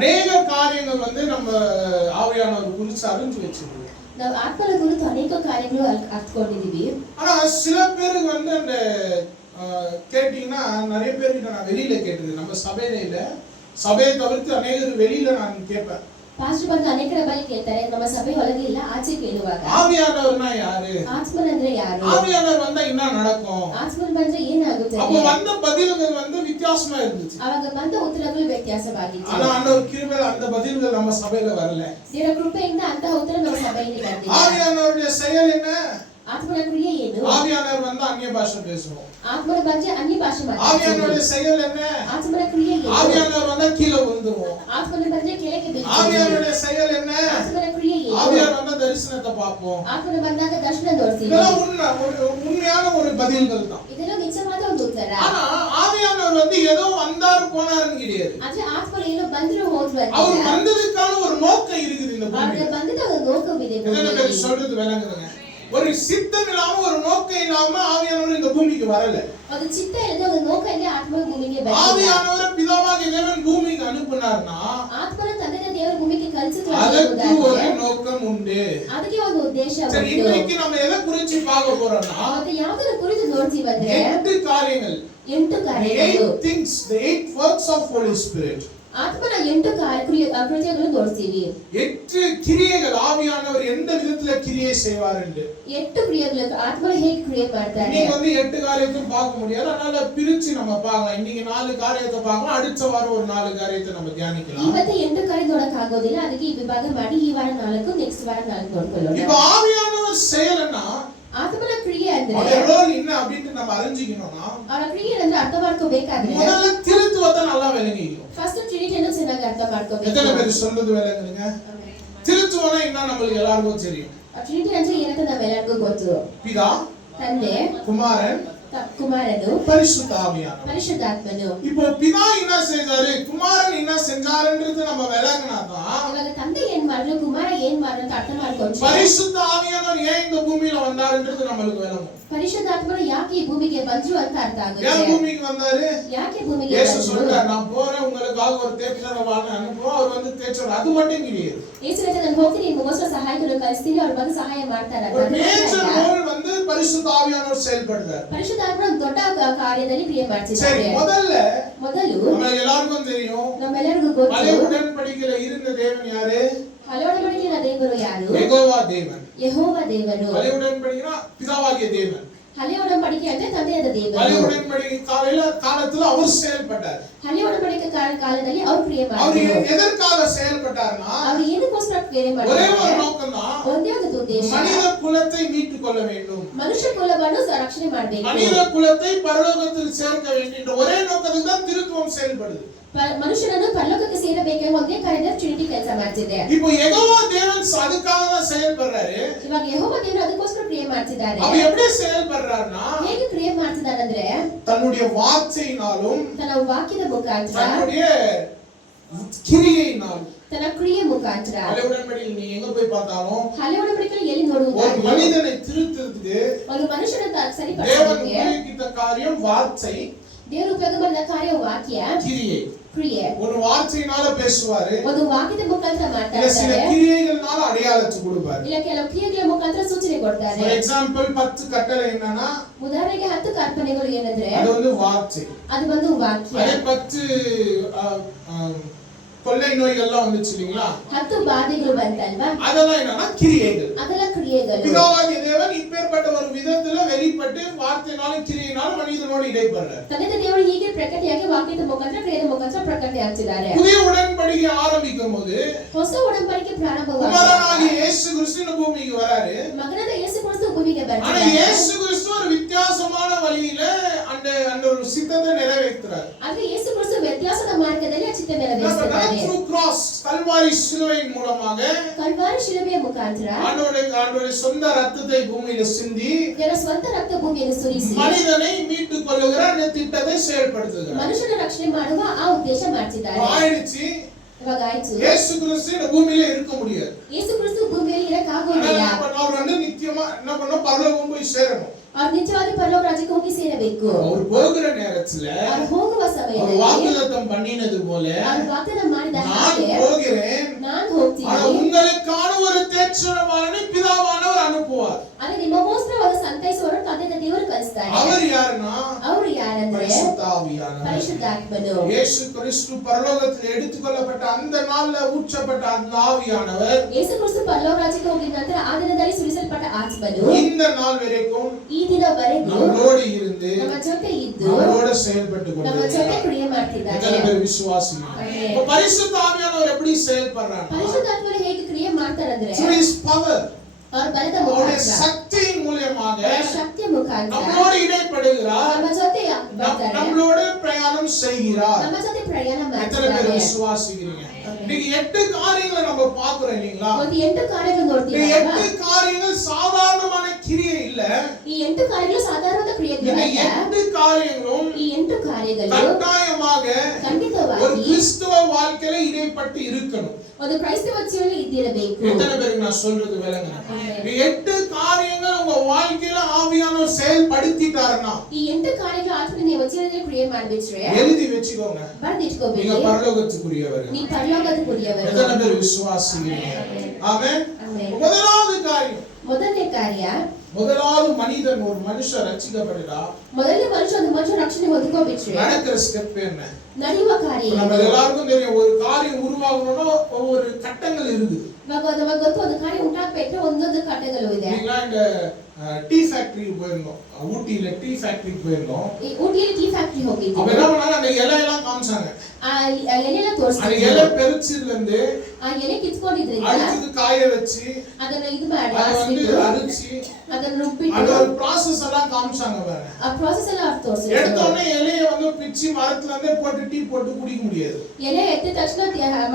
ಅನೇಕ ಕಾರ್ಯಗಳು வந்து நம்ம ஆவியானவர் குறித்து அறிஞ்சு வச்சிருக்கோம். ನಾವು ಆತ್ಮನ ಕುರಿತು ಅನೇಕ ಕಾರ್ಯಗಳು ಅರ್ಥಕೊಂಡಿದ್ದೀವಿ. ஆனா சில பேருக்கு வந்து அந்த கேட்டீங்கன்னா நிறைய பேருக்கு நான் வெளியில கேட்டது, நம்ம சபையில இல்ல, சபையை தவிர்த்து அநேகர் வெளியில நான் கேட்பேன். ಪಾಸ್ಟರ್ ಬಂದು ಅನೇಕರ ಬಳಿ ಕೇಳ್ತಾರೆ, ನಮ್ಮ ಸಭೆ ಒಳಗೆ ಇಲ್ಲ ಆಚೆ ಕೇಳುವಾಗ. ஆவியானவர்னா யாரு? ಆತ್ಮನ್ ಅಂದ್ರೆ ಯಾರು? ஆவியானவர் வந்தா என்ன நடக்கும்? ಆತ್ಮನ್ ಬಂದ್ರೆ ಏನಾಗುತ್ತೆ? அப்ப வந்த பதில்கள் வந்து வித்தியாசமா இருந்துச்சு. ಅವಾಗ ಬಂದ ಉತ್ತರಗಳು ವ್ಯತ್ಯಾಸವಾಗಿತ್ತು. ஆனா ஆண்டவர் கிருபையால அந்த பதில்கள் நம்ம சபையில வரல. ದೇವರ ಕೃಪೆಯಿಂದ ಅಂತ ಉತ್ತರ ನಮ್ಮ ಸಭೆಯಲ್ಲಿ ಬಂದಿಲ್ಲ. ஆவியானவருடைய செயல் என்ன? ಆತ್ಮನ ಕ್ರಿಯೆ ಏನು? ஆவியானவர் வந்து அந்நிய பாஷை பேசுவோம். ಆತ್ಮನ ಬಂದ್ರೆ ಅನ್ಯ ಭಾಷೆ ಮಾತಾಡ್ತೀವಿ. ஆவியானவருடைய செயல் என்ன? ಆತ್ಮನ ಕ್ರಿಯೆ ಏನು? ஆவியானவர் வந்தா கீழ விழுந்துருவோம். ಆತ್ಮನ ಬಂದ್ರೆ ಕೆಳಗೆ ಬೀಳ್ತೀವಿ. ஆவியானவருடைய செயல் என்ன? ಆತ್ಮನ ಕ್ರಿಯೆ ಏನು? ஆவியானவர் வந்தா தரிசனத்தை பார்ப்போம். ಆತ್ಮನ ಬಂದಾಗ ದರ್ಶನ ನೋಡ್ತೀವಿ. இதெல்லாம் உண்மையான ஒரு பதில்கள் தான். ಇದೆಲ್ಲ ನಿಜವಾದ ಒಂದು ಉತ್ತರ. ஆனா ஆவியானவர் வந்து ஏதோ வந்தாரு போனாருன்னு கிடையாது. ಆದ್ರೆ ಆತ್ಮನ ಏನೋ ಬಂದ್ರು ಹೋದ್ರು ಅಂತ. அவர் வந்ததுக்கான ஒரு நோக்கம் இருக்குது இந்த பூமியில. அவர் ಬಂದಿದ್ದ ಒಂದು ನೋಕವಿದೆ. என்ன சொல்றது விளங்குதுங்க? ஒரு சித்தம் இல்லாம ஒரு நோக்கம் இல்லாம ஆவியானவர் இந்த பூமிக்கு வரல. ಅದು ಚಿತ್ತ ಇಲ್ಲದೆ ಒಂದು ನೋಕ ಇಲ್ಲದೆ ಆತ್ಮ ಭೂಮಿಗೆ ಬಂದಿಲ್ಲ. ஆவியானவர் பிதாவாகிய தேவன் பூமிக்கு அனுப்புனார்னா ಆತ್ಮನ ತಂದೆಯ ದೇವರು ಭೂಮಿಗೆ ಕಳಿಸಿದ್ರು. ಅದಕ್ಕೆ ஒரு நோக்கம் ಉಂಟು. ಅದಕ್ಕೆ ಒಂದು ಉದ್ದೇಶ ಉಂಟು. சரி, இன்னைக்கு நம்ம எதை குறித்து பார்க்க போறோம்னா ಮತ್ತೆ ಯಾವುದರ ಕುರಿತು ನೋಡ್ತೀವಿ ಅಂದ್ರೆ 8 ಕಾರ್ಯங்கள். 8 ಕಾರ್ಯಗಳು. 8 things, the 8 works of Holy Spirit. ಆತ್ಮನ 8 ಕೃತ್ಯಗಳನ್ನು ನೋಡ್ತೀವಿ. 8 கிரியைகள் ஆவியானவர் எந்த விதத்துல கிரியை செய்வார் என்று. 8 ಕ್ರಿಯೆಗಳು ಆತ್ಮನ ಹೇಗೆ ಕ್ರಿಯೆ ಮಾಡ್ತಾರೆ. நீங்க வந்து 8 காரியத்தையும் பார்க்க முடியாது. அதனால பிரிச்சு நம்ம பார்க்கலாம். இன்னைக்கு 4 காரியத்தை பார்க்கலாம், அடுத்த வாரம் ஒரு 4 காரியத்தை நம்ம தியானிக்கலாம். ಇವತ್ತು 8 ಕಾರ್ಯ ನೋಡಕ ಆಗೋದಿಲ್ಲ. ಅದಕ್ಕೆ ಈ ವಿಭಾಗ ಮಾಡಿ ಈ ವಾರ 4, ನೆಕ್ಸ್ಟ್ ವಾರ 4 ನೋಡ್ಕೊಳ್ಳೋಣ. இப்போ ஆவியானவர் செயல்னா ಆತ್ಮನ ಕ್ರಿಯೆ ಅಂದ್ರೆ அவரோட என்ன அப்படினு நம்ம அறிஞ்சிக்கணும்னா ಅವರ ಕ್ರಿಯೆ ಅಂದ್ರೆ ಅರ್ಥ ಮಾಡ್ಕೋಬೇಕಾದ್ರೆ முதல்ல திருத்துவத்தை நல்லா விளங்கிக்கணும். ಫಸ್ಟ್ ಟ್ರಿನಿಟಿಯನ್ನು ಚೆನ್ನಾಗಿ ಅರ್ಥ ಮಾಡ್ಕೋಬೇಕು. எத்தனை பேர் சொல்றது விளங்குதுங்க? திருத்துவனா என்ன நமக்கு எல்லாருக்கும் தெரியும். ಟ್ರಿನಿಟಿ ಅಂದ್ರೆ ಏನಂತ ನಾವೆಲ್ಲರಿಗೂ ಗೊತ್ತು. பிதா, ತಂದೆ, குமாரன், குமாரನು, பரிசுத்த ஆவியானவர். ಪರಿಶುದ್ಧಾತ್ಮನು. இப்போ பிதா என்ன செஞ்சாரு, குமாரன் என்ன செஞ்சாருன்றது நம்ம விளங்கினாதான் ಇವಾಗ ತಂದೆ ಏನ್ ಮಾಡಿದ್ರು, ಕುಮಾರ ಏನ್ ಮಾಡಿದ್ರು ಅಂತ ಅರ್ಥ ಮಾಡ್ಕೊಂಡ್ರೆ பரிசுத்த ஆவியானவர் ஏன் இந்த பூமியில வந்தாருன்றது நமக்கு விளங்கும். ಪರಿಶುದ್ಧಾತ್ಮನು ಯಾಕೆ ಈ ಭೂಮಿಗೆ ಬಂದ್ರು ಅಂತ ಅರ್ಥ ಆಗುತ್ತೆ. ஏன் பூமிக்கு வந்தாரு? ಯಾಕೆ ಭೂಮಿಗೆ இயேசு ಬಂದ್ರು? சொல்றார், நான் போறேன் உங்களுக்காக ஒரு தேற்றரவாளனை அனுப்புவேன், அவர் வந்து தேற்றர். அது மட்டும் கிடையாது. ಯೇಸು ಹೇಳಿದ ನಾನು ಹೋಗ್ತೀನಿ, ನಿಮಗೋಸ್ಕರ ಸಹಾಯಕರು ಕಳಿಸ್ತೀನಿ, ಅವ್ರ ಬಗ್ಗೆ ಸಹಾಯ ಮಾಡ್ತಾರೆ. ஒரு மேஜர் ரோல் வந்து பரிசுத்த ஆவியானவர் செயல்படுறார். ಪರಿಶುದ್ಧಾತ್ಮನು ದೊಡ್ಡ ಕಾರ್ಯದಲ್ಲಿ ಕ್ರಿಯೆ சரி, ಮಾಡ್ತಿದ್ದಾರೆ. ಮೊದಲು நம்ம எல்லாருக்கும் தெரியும், ನಮ್ಮೆಲ್ಲರಿಗೂ ಗೊತ್ತು, பழைய உடன்படிக்கையில இருந்த தேவன் யாரு? ಹಳೆ ಒಡಂಬಡಿಕೆಯ ದೇವರು ಯಾರು? ಯೆಹೋವ தேவன். ಯೆಹೋವ ದೇವರು. பழைய உடன்படிக்கைனா பிதாவாகிய தேவன். ಹಳೆ ಒಡಂಬಡಿಕೆ ಅಂದ್ರೆ ತಂದೆಯಾದ ದೇವರು. பழைய உடன்படிக்கை காலத்துல அவர் செயல்பட்டார். ಹಳೆ ಒಡಂಬಡಿಕೆ ಕಾಲದಲ್ಲಿ ಅವರು ಕ್ರಿಯೆ அவர் ಮಾಡಿದ್ರು. எதற்காக செயல்பட்டார்னா ಅವರು ಏನಕ್ಕೋಸ್ಕರ ಕ್ರಿಯೆ ஒரே ಮಾಡಿದ್ರು? ஒரு நோக்கம் தான், ಒಂದೇ ಒಂದು ಉದ್ದೇಶ, மனித குலத்தை மீட்டுக் கொள்ள வேண்டும், ಮನುಷ್ಯ ಕುಲವನ್ನು ರಕ್ಷಣೆ ಮಾಡಬೇಕು, மனித குலத்தை பரலோகத்தில் சேர்க்க வேண்டும் என்ற ஒரே நோக்கத்துக்கு தான் திருத்துவம் செயல்படுது. ಮನುಷ್ಯನನ್ನು ಪರಲೋಕಕ್ಕೆ ಸೇರಬೇಕೆಂಬ ಒಂದೇ ಕಾರ್ಯದಲ್ಲಿ ಟ್ರಿನಿಟಿ ಕೆಲಸ ಮಾಡ್ತಿದೆ. இப்போ யெகோவா தேவன் அதுக்காக தான் செயல்படுறாரு. ಇವಾಗ ಯೆಹೋವ ದೇವರು ಅದಕ್ಕೋಸ್ಕರ ಕ್ರಿಯೆ ಮಾಡ್ತಿದ್ದಾರೆ. அவர் எப்படி செயல்படுறாருன்னா ಹೇಗೆ ಕ್ರಿಯೆ ಮಾಡ್ತಿದ್ದಾರಂದ್ರೆ தன்னுடைய வார்த்தையினாலும் ತನ್ನ ವಾಕ್ಯದ ಮುಖಾಂತರ, தன்னுடைய கிரியையினாலும். ತನ್ನ ಕ್ರಿಯೆ ಮುಖಾಂತರ. பழைய உடன்படிக்கையில் நீ எங்க போய் பார்த்தாலும் ಹಳೆ ಒಡಂಬಡಿಕೆಯಲ್ಲಿ ಎಲ್ಲಿ ஒரு ನೋಡುವುದು, மனிதனை திருத்துறதுக்கு ಒಂದು ಮನುಷ್ಯನ தேவன் ಸರಿಪಡಿಸಲಿಕ್ಕೆ உபயோகித்த காரியம் வார்த்தை, ದೇವರು ಉಪಯೋಗ ಮಾಡಿದ ಕಾರ್ಯ ವಾಕ್ಯ, கிரியை. ಕ್ರಿಯೆ. ஒரு வார்த்தையினால பேசுவாரு, ಒಂದು ವಾಕ್ಯದ ಮುಖಾಂತರ இல்ல சில ಮಾತಾಡ್ತಾರೆ, கிரியைகள்னால அடையாளத்தை கொடுப்பாரு. ಇಲ್ಲ ಕೆಲವು ಕ್ರಿಯೆಗಳ ಮುಖಾಂತರ ಸೂಚನೆ ಕೊಡ್ತಾರೆ. ஃபார் எக்ஸாம்பிள் 10 கட்டளை என்னன்னா ಉದಾಹರಣೆಗೆ 10 ಕಲ್ಪನೆಗಳು ಏನಂದ್ರೆ அது வந்து வார்த்தை. ಅದು ಒಂದು ವಾಕ್ಯ. அதே 10 கொள்ளை நோய்கள்லாம் வந்துச்சு இல்லீங்களா, 10 ಬಾಧೆಗಳು ಬಂತಲ್ವಾ, அதெல்லாம் என்னன்னா கிரியைகள். ಅದೆಲ್ಲ ಕ್ರಿಯೆಗಳು. பிதாவாகிய தேவன் இப்பேற்பட்ட ஒரு விதத்துல வெளிப்பட்டு வார்த்தையினாலும் கிரியையினாலும் மனிதனோடு இடைப்படுறார். ತಂದೆ ದೇವರು ಹೀಗೆ ಪ್ರಕಟೆಯಾಗಿ ವಾಕ್ಯದ ಮುಖಾಂತರ ಕ್ರಿಯೆಯ ಮುಖಾಂತರ ಪ್ರಕಟೆ ಆಗ್ತಿದ್ದಾರೆ. புதிய உடன்படிக்கை ஆரம்பிக்கும் போது ಹೊಸ ಒಡಂಬಡಿಕೆ ಪ್ರಾರಂಭವಾಗಿದೆ. குமாரனாகிய இயேசு கிறிஸ்து இந்த பூமிக்கு வராரு. ಮಗನಾದ ಯೇಸು ಕ್ರಿಸ್ತು ಭೂಮಿಗೆ ஆனா ಬರ್ತಾರೆ. இயேசு கிறிஸ்து ஒரு வித்தியாசமான வழியில அந்த ஒரு சித்தத்தை நிறைவேற்றுறார். ಆದ್ರೆ ಯೇಸು ಕ್ರಿಸ್ತು ವ್ಯತ್ಯಾಸದ ಮಾರ್ಗದಲ್ಲಿ ಆ ಚಿತ್ತ ನೆರವೇರಿಸ್ತಾರೆ. through cross, கல்வாரி சிலுவையின் மூலமாக ಕಲ್ವಾರಿ ಶಿಲುಬೆಯ ಮುಖಾಂತರ ஆண்டவருடைய சொந்த ரத்தத்தை பூமியில சிந்தி ದೇವರ ಸ್ವಂತ ರಕ್ತ ಭೂಮಿಯನ್ನು ಸುರಿಸಿ மனிதனை மீட்டுக் கொள்ளுகிற அந்த திட்டத்தை செயல்படுத்துகிறார். ಮನುಷ್ಯನ ರಕ್ಷಣೆ ಮಾಡುವ ಆ ಉದ್ದೇಶ ಮಾಡ್ತಿದ್ದಾರೆ. ஆயிடுச்சு. ಇವಾಗ ಆಯ್ತು, இயேசு கிறிஸ்து இந்த பூமியில இருக்க முடியாது. ಯೇಸು ಕ್ರಿಸ್ತು ಭೂಮಿಯಲ್ಲಿ ಇರಕ್ಕಾಗೋದಿಲ್ಲ. அவர் வந்து நித்தியமா என்ன பண்ணணும், பரலோகம் போய் சேரணும். ಅವ್ರು ನಿಜವಾಗಿ ಪರಲೋಕ ರಾಜ್ಯಕ್ಕೆ ಹೋಗಿ ಸೇರಬೇಕು. அவர் போகிற நேரத்துல ಅವ್ರು ಹೋಗುವ அவர் ಸಮಯದಲ್ಲಿ வாக்குத்தத்தம் பண்ணினது போல ಅವ್ರು ವಾಗ್ದಾನ ಮಾಡಿದ நான் ಹಾಗೆ ವೇಷಣೆಯನ್ನು ಪಿತಾವಾನವರು ಅನುಪುವಾರ್. ಅದೇ ನಿಮಗೋಸ್ಕರವಾದ ಸಂತೈಸುವವರು ತಂದೆ ದೇವರು ಕಳಿಸ್ತಾರೆ. ಅವರು ಯಾರನ್ನ? ಅವರು ಯಾರಂದ್ರೆ பரிசுத்தாவியானவர். இயேசு கிறிஸ்து பரலோகத்தில் எடுத்துக்கொள்ளப்பட்ட அந்த நாள்ல ஊற்றப்பட்ட அந்த ஆவியானவர் ಯೇಸು ಕ್ರಿಸ್ತು ಪರಲೋಕ ರಾಜ್ಯಕ್ಕೆ ಹೋಗಿದ ನಂತರ ಆ ದಿನದಲ್ಲಿ ಸುರಿಸಲ್ಪಟ್ಟ ಆತ್ಮನು இந்த நாள் வரைக்கும் ಈ ದಿನವರೆಗೂ நம்மளோடு ಇருந்து ನಮ್ಮ ಜೊತೆ ಇದ್ದು நம்மளோட செயல்பட்டு ನಮ್ಮ ಜೊತೆ கொண்டிருக்கிறார். ಕ್ರಿಯೆ ಮಾಡ್ತಿದ್ದಾರೆ. எத்தனை பேர் விசுவாசிங்க? இப்ப பரிசுத்த ஆவியானவர் எப்படி செயல்படுறார்? ಪರಿಶುದ್ಧಾತ್ಮರು ಹೇಗೆ ಕ್ರಿಯೆ ಮಾಡ್ತಾರಂದ್ರೆ through his power, ಅವರ ಬಲದ அவருடைய ಮುಖಾಂತರ சக்தியின் மூலமாக ಶಕ್ತಿಯ ಮುಖಾಂತರ நம்மளோடு இடைப்படுகிறார். ನಮ್ಮ ಜೊತೆ ಬರ್ತಾರೆ. நம்மளோடு பிரயாணம் செய்கிறார். ನಮ್ಮ ಜೊತೆ ಪ್ರಯಾಣ எத்தனை பேர் ಮಾಡ್ತಾರೆ. விசுவாசிக்கிறீங்க? இன்னைக்கு 8 காரியங்களை நம்ம பார்க்கிறோம் இல்லீங்களா? ಒಂದು 8 ಕಾರ್ಯಗಳು இந்த ನೋಡ್ತೀವಿ. 8 காரியங்கள் சாதாரணமான கிரியை இல்ல. ಈ 8 ಕಾರ್ಯಗಳು ಸಾಧಾರಣ இந்த ಕ್ರಿಯೆಗಳಲ್ಲ. 8 காரியங்களும் ಈ 8 ಕಾರ್ಯಗಳು கட்டாயமாக ஒரு ಖಂಡಿತವಾಗಿ கிறிஸ்தவ வாழ்க்கையில இடைப்பட்டு இருக்கணும். ಒಂದು ಕ್ರೈಸ್ತವ ಜೀವನದಲ್ಲಿ ಇದ್ದಿರಬೇಕು. எத்தனை பேருக்கு நான் சொல்றது விளங்குங்க? இந்த 8 காரியங்கள் உங்க வாழ்க்கையில ஆவியானவர் செயல்படுத்திட்டாருன்னா ಈ 8 ಕಾರ್ಯಗಳು ಆತ್ಮನ ನಿಮ್ಮ ಜೀವನದಲ್ಲಿ ಕ್ರಿಯೆ ಮಾಡ್ಬಿಟ್ರೆ எழுதி வச்சுக்கோங்க. ಬರ್ದಿಟ್ಕೋಬೇಕು. நீங்க பரலோகத்துக்குரியவர்கள். ನೀವು ಪರಲೋಕದ ಕುರಿಯವರು. எத்தனை பேர் விசுவாசிக்கிறீங்க? ஆமென். ಆಮೆನ್. முதலாவது காரியம், ಮೊದಲನೇ ಕಾರ್ಯ, முதலாவது மனிதன் ஒரு மனுஷன் ரட்சிக்கப்படுறா ಮೊದಲನೇ ಮನುಷ್ಯ ರಕ್ಷಣೆ ಹೊಂದ್ಕೋಬಿಟ್ರೆ நடக்கிற ஸ்டெப் என்ன? ನಡೆಯುವ ಕಾರ್ಯ நம்ம ಏನು? எல்லாருக்கும் தெரியும், ஒரு காரியம் உருவாகணும்னா ஒவ்வொரு கட்டங்கள் இருக்குது. ನಮಗೆ ಗೊತ್ತು ಒಂದು ಕಾರ್ಯ ಉಂಟಾಗಬೇಕು ಒಂದೊಂದು ಕಟ್ಟಗಳು ಇದೆ. நீங்க இந்த டீ ஃபேக்டரிக்கு போயிருந்தோம், ஊட்டியில டீ ஃபேக்டரிக்கு போயிருந்தோம். ಈ ಊಟಿಯಲ್ಲಿ ಟೀ ಫ್ಯಾಕ್ಟರಿ ಹೋಗಿದ್ವಿ. அப்ப என்ன பண்ணாங்க, அந்த இலையெல்லாம் காமிச்சாங்க. ಆ ಎಲೆನ அந்த ತೋರಿಸಿದ್ರು. இலை பெருச்சதுல இருந்து ಆ ಎಲೆ ಕಿತ್ಕೊಂಡಿದ್ರಿಂದ அடுத்தது காய வச்சு ಅದನ್ನ ಇದು ಮಾಡಿ அதை வந்து ಹಸಿಟ್ಟು, அரிச்சு ಅದನ್ನ ರುಬ್ಬಿಟ್ಟು அந்த ஒரு ப்ராசஸ் எல்லாம் காமிச்சாங்க பாருங்க. ಆ ಪ್ರಾಸೆಸ್ ಎಲ್ಲ ಅವ್ರು எடுத்த ತೋರಿಸಿದ್ರು. உடனே இலையை வந்து பிச்சு மரத்துல இருந்தே போட்டு டீ போட்டு குடிக்க முடியாது. ಎಲೆ ಎತ್ತಿದ ತಕ್ಷಣ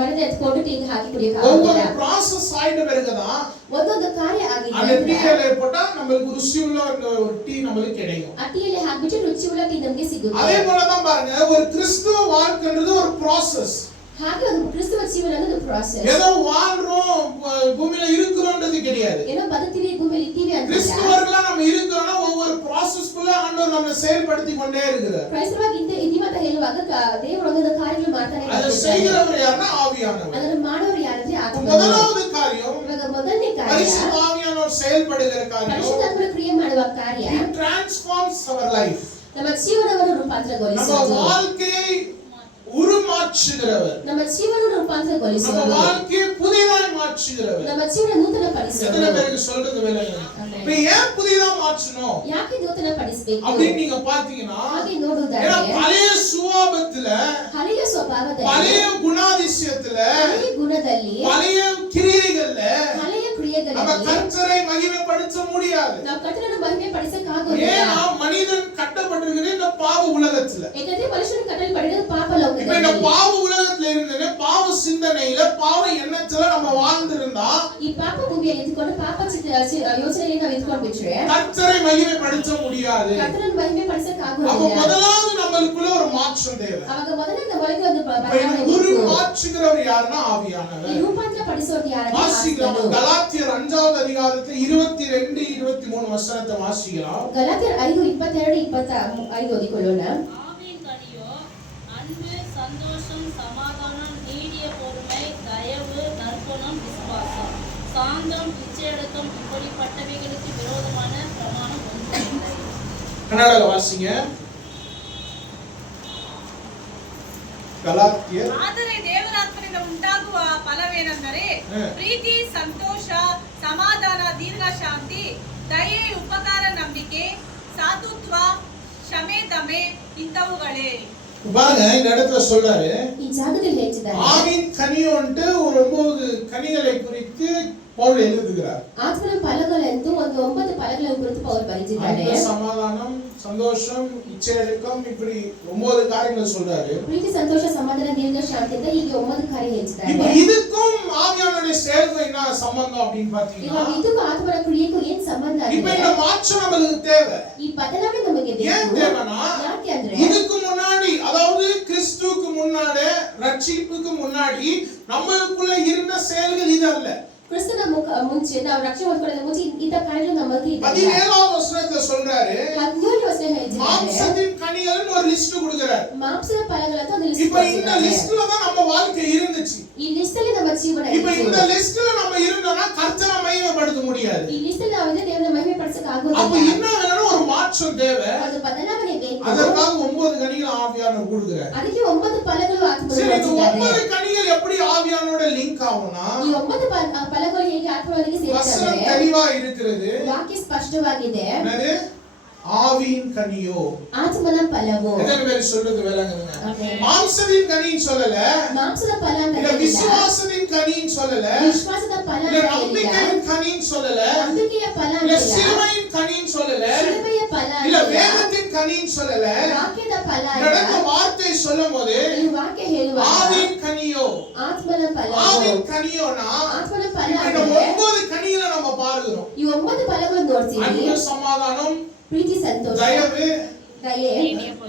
ಮರದ ಎತ್ಕೊಂಡು ಟೀ ಹಾಕಿ ஒவ்வொரு ಕುಡಿಯೋಕ್ಕಾಗೋದಿಲ್ಲ. ப்ராசஸ் ஆயிட்ட பிறகுதான் ಒಂದೊಂದು ಕಾರ್ಯ அந்த டீ ಆಗಿದ್ದ இலையை போட்டா நம்மளுக்கு ருசியுள்ள ஒரு டீ நம்மளுக்கு கிடைக்கும். ಆ ಟೀಯಲ್ಲಿ ಹಾಕ್ಬಿಟ್ಟು ರುಚಿ ಉಳ್ಳ ಟೀ ನಮ್ಗೆ ಸಿಗುತ್ತೆ. அதே போலதான் பாருங்க, ஒரு கிறிஸ்துவ வாழ்க்கைன்றது ஒரு ப்ராசஸ். ಹಾಗೆ ಒಂದು ಕ್ರಿಸ್ತವ ಜೀವನ ಅನ್ನೋದು ಪ್ರಾಸೆಸ್. ஏதோ வாழ்றோம் பூமியில இருக்கிறோம்ன்றது கிடையாது. ಏನೋ ಬದುಕ್ತೀವಿ ಭೂಮಿಯಲ್ಲಿ ಇದ್ದೀವಿ ಅಂತ கிறிஸ்துவர்களா நம்ம இருக்கிறோம்னா ஒவ்வொரு ப்ராசஸ்க்குள்ள ஆண்டவர் நம்மை செயல்படுத்தி கொண்டே இருக்கிறார். ಕ್ರೈಸ್ತವಾಗಿ ಇದ್ದೀವಿ ಅಂತ ಹೇಳುವಾಗ ದೇವರು ಒಂದೊಂದು ಕಾರ್ಯಗಳು ಮಾಡ್ತಾನೆ அதை ಇರ್ತಾರೆ. செய்கிறவர் யாருன்னா ஆவியானவர். ಅದನ್ನು ಮಾಡೋರು ಯಾರಂದ್ರೆ ಆತ್ಮ. முதலாவது காரியம், ಇವಾಗ ಮೊದಲನೇ ಕಾರ್ಯ பரிசுத்த ஆவியானவர் செயல்படுகிற காரியம், ಪರಿಶುದ್ಧಾತ್ಮನ ಕ್ರಿಯೆ ಮಾಡುವ ಕಾರ್ಯ he transforms our life. ನಮ್ಮ ಜೀವನವನ್ನು நம்ம ರೂಪಾಂತರಗೊಳಿಸುವುದು. வாழ்க்கையை உருமாற்றுகிறவர், ನಮ್ಮ ಜೀವನ நம்ம ರೂಪಾಂತರಗೊಳಿಸುವುದು. வாழ்க்கையை புதிதாய் மாற்றுகிறவர். ನಮ್ಮ ಜೀವನ ನೂತನ எத்தனை ಪಡಿಸುವುದು. பேருக்கு சொல்றது விளங்குது? இப்ப ஏன் புதிதா மாற்றணும் ಯಾಕೆ ನೂತನ ಪಡಿಸಬೇಕು அப்படின்னு நீங்க பாத்தீங்கன்னா, ಹಾಗೆ ஏன்னா ನೋಡುವುದಾದ್ರೆ பழைய சுபாவத்துல, ಹಳೆಯ ಸ್ವಭಾವದಲ್ಲಿ பழைய குணாதிசயத்துல, ಹಳೆಯ ಗುಣದಲ್ಲಿ பழைய கிரியைகள்ல ಹಳೆಯ நம்ம ಕ್ರಿಯೆಗಳಲ್ಲಿ கர்த்தரை மகிமைப்படுத்த முடியாது. ನಾವು ಕರ್ತನನ್ನು ಮಹಿಮೆ ಪಡಿಸಕ್ಕಾಗೋದಿಲ್ಲ. ஏன்னா மனிதன் கட்டப்பட்டிருக்கிற இந்த பாவ உலகத்துல. ಯಾಕಂದ್ರೆ ಮನುಷ್ಯನ ಕಟ್ಟಲ್ಪಟ್ಟಿರೋದು ಪಾಪ இப்ப இந்த ಲೋಕದಲ್ಲಿ. பாவ உலகத்துல இருந்து பாவ சிந்தனையில பாவ எண்ணத்துல நம்ம வாழ்ந்திருந்தா ಈ ಪಾಪ ಭೂಮಿಯಲ್ಲಿ ಇದ್ಕೊಂಡು ಪಾಪ ಯೋಚನೆಯಲ್ಲಿ ನಾವು ಇದ್ಕೊಂಡು ಬಿಟ್ರೆ கர்த்தரை மகிமைப்படுத்த முடியாது. ಕರ್ತನನ್ನು ಮಹಿಮೆ அப்ப ಪಡಿಸಕ್ಕಾಗೋದಿಲ್ಲ. முதலாவது நம்மளுக்குள்ள ஒரு மாற்றம் தேவை. ಅವಾಗ ಮೊದಲೇ ನಮ್ಮೊಳಗೆ ಒಂದು இப்ப குரு மாற்றுகிறவர் யாருன்னா ಈ ஆவியானவர். ರೂಪಾಂತರ ಪಡಿಸೋದು ಯಾರಂದ್ರೆ வாசிக்கலாம், ಆತ್ಮನು. கலாத்தியர் 5வது அதிகாரத்தில் 22 23 வசனத்தை வாசிக்கலாம். ಗಲಾತ್ಯರು 5:22-25 ಓದಿಕೊಳ್ಳೋಣ. ஆவியின் கனியோ அன்பு, சந்தோஷம், சமாதானம், நீடிய பொறுமை, தயவு, நற்குணம், விசுவாசம், சாந்தம், இச்சையடக்கம், இப்படிப்பட்டவைகளுக்கு விரோதமான பிரமாணம் ஒன்றுமில்லை. கன்னடல வாசிங்க. ಗಲಾತ್ಯರ್ ಆದರೆ ದೇವರಾತ್ಮನಿಂದ ಉಂಟಾಗುವ ಫಲವೇನೆಂದರೆ ಪ್ರೀತಿ, ಸಂತೋಷ, ಸಮಾಧಾನ, ದೀರ್ಘಶಾಂತಿ, ದಯೆ, ಉಪಕಾರ, ನಂಬಿಕೆ, ಸಾಧುತ್ವ, ಕ್ಷಮೆ, ದಮೆ ಇಂಥವುಗಳೇ. பாருங்க, இந்த இடத்துல சொல்றாரு, ಈ ಜಾಗದಲ್ಲಿ ಹೇಳ್ತಿದ್ದಾರೆ ஆவின் கனியோன்ட்டு ஒரு 9 கனிகளை குறித்து பவுல் எழுதுகிறார். ಆತ್ಮನ ಫಲಗಳೆಂದು ಒಂದು 9 ಫಲಗಳನ್ನು ಕುರಿತು ಪೌಲ್ ಬರೆದಿದ್ದಾರೆ. அன்பு, சமாதானம், சந்தோஷம், இச்சையடக்கம், இப்படி 9 காரியங்கள் சொல்றாரு. ಪ್ರೀತಿ, ಸಂತೋಷ, ಸಮಾಧಾನ, ದೀರ್ಘ ಶಾಂತಿ ಅಂತ ಹೀಗೆ 9 ಕಾರ್ಯ ಹೇಳ್ತಿದ್ದಾರೆ. இப்போ இதுக்கும் ஆவியானவருடைய செயலுக்கும் என்ன சம்பந்தம் அப்படின்னு பாத்தீங்கன்னா, ಇವಾಗ ಇದಕ್ಕೂ ಆತ್ಮನ ಕ್ರಿಯೆಗೂ ಏನ್ ಸಂಬಂಧ இப்போ ಅಂದ್ರೆ இந்த மாற்றம் நமக்கு தேவை. ಈ ಬದಲಾವಣೆ ನಮಗೆ ஏன் ಬೇಕು. தேவைனா, ಯಾಕೆ ಅಂದ್ರೆ இதுக்கு முன்னாடி, அதாவது கிறிஸ்துவுக்கு முன்னாடி, ரட்சிப்புக்கு முன்னாடி நம்மளுக்குள்ள இருந்த செயல்கள் இது அல்ல. ಕ್ರಿಸ್ತನ ಮುಂಚೆ ನಾವು ರಕ್ಷಣೆ ಹೊಂದ್ಕೊಳ್ಳೋದು ಮುಂಚೆ ಇಂಥ ಕಾರ್ಯಗಳು ನಮಗೆ ಇದೆ. 17வது ವಚನத்துல சொல்றாரு, 17ನೇ ವಚನ ಹೇಳ್ತಿದ್ದಾರೆ மாம்சத்தின் கனிகள்னு ஒரு லிஸ்ட் கொடுக்கிறார். ಮಾಂಸದ ಫಲಗಳಂತ ಒಂದು ಲಿಸ್ಟ್ இப்போ இந்த லிஸ்ட்ல தான் நம்ம வாழ்க்கை இருந்துச்சு. ಈ ಲಿಸ್ಟ್ ಅಲ್ಲಿ ನಮ್ಮ ಜೀವನ இப்போ ಇತ್ತು. இந்த லிஸ்ட்ல நம்ம இருந்தோம்னா கர்த்தரை ಮಹಿಮೆಪಡಿಸ முடியாது. ಈ ಲಿಸ್ಟ್ ನಾವಿದೆ ದೇವರನ್ನ ಮಹಿಮೆಪಡಿಸಕ್ಕೆ அப்ப ಆಗೋದಿಲ್ಲ. என்ன வேணும்? ஒரு மாற்றம் தேவை. ಅದು ಬದಲಾವಣೆ ಬೇಕು. அதற்காக 9 கனிகள் ஆவியானவர் கொடுக்கிறார். ಅದಕ್ಕೆ 9 ಫಲಗಳು ಆತ್ಮನು சரி, இந்த ಕೊಟ್ಟಿದ್ದಾರೆ. 9 கனிகள் எப்படி ஆவியானோட லிங்க் ஆகும்னா ಈ 9 ಫಲಗಳು ಹೇಗೆ ಆತ್ಮನೊಂದಿಗೆ வசனம் ಸೇರ್ತವೆ? தெளிவா இருக்கிறது. ವಾಕ್ಯ ಸ್ಪಷ್ಟವಾಗಿದೆ. என்னது? ஆவியின் கனியோ. ಆತ್ಮನ ಫಲವು. எத்தனை பேர் சொல்றது விளங்குதுங்க? ஆமென். மாம்சத்தின் கனின்னு சொல்லல. ಮಾಂಸದ ಫಲ ಅಂತ இல்ல ಹೇಳಿಲ್ಲ. விசுவாசத்தின் கனின்னு சொல்லல. ವಿಶ್ವಾಸದ ಫಲ இல்ல ಅಂತ ಹೇಳಿಲ್ಲ. நம்பிக்கையின் கனின்னு சொல்லல. ನಂಬಿಕೆಯ ಫಲ இல்ல ಅಂತ ಇಲ್ಲ. சிலுவையின் கனின்னு சொல்லல. ಶಿಲುಬೆಯ ಫಲ இல்ல ಅಂತ ಇಲ್ಲ. வேதத்தின் கனின்னு சொல்லல. ವಾಕ್ಯದ ಫಲ நடந்த ಅಂತ. வார்த்தை சொல்லும்போது ಈ ವಾಕ್ಯ ಹೇಳುವಾಗ ஆவியின் கனியோ. ಆತ್ಮನ ಫಲವು. ஆவியின் கனியோனா ಆತ್ಮನ ಫಲ இந்த ಅಂದ್ರೆ 9 கனிகளை நம்ம பார்க்கிறோம். ಈ 9 ಫಲಗಳನ್ನು ನೋಡ್ತೀವಿ. அன்பு, சமாதானம், ಪ್ರೀತಿ, ಸಂತೋಷ, தயவு, ದಯೆ,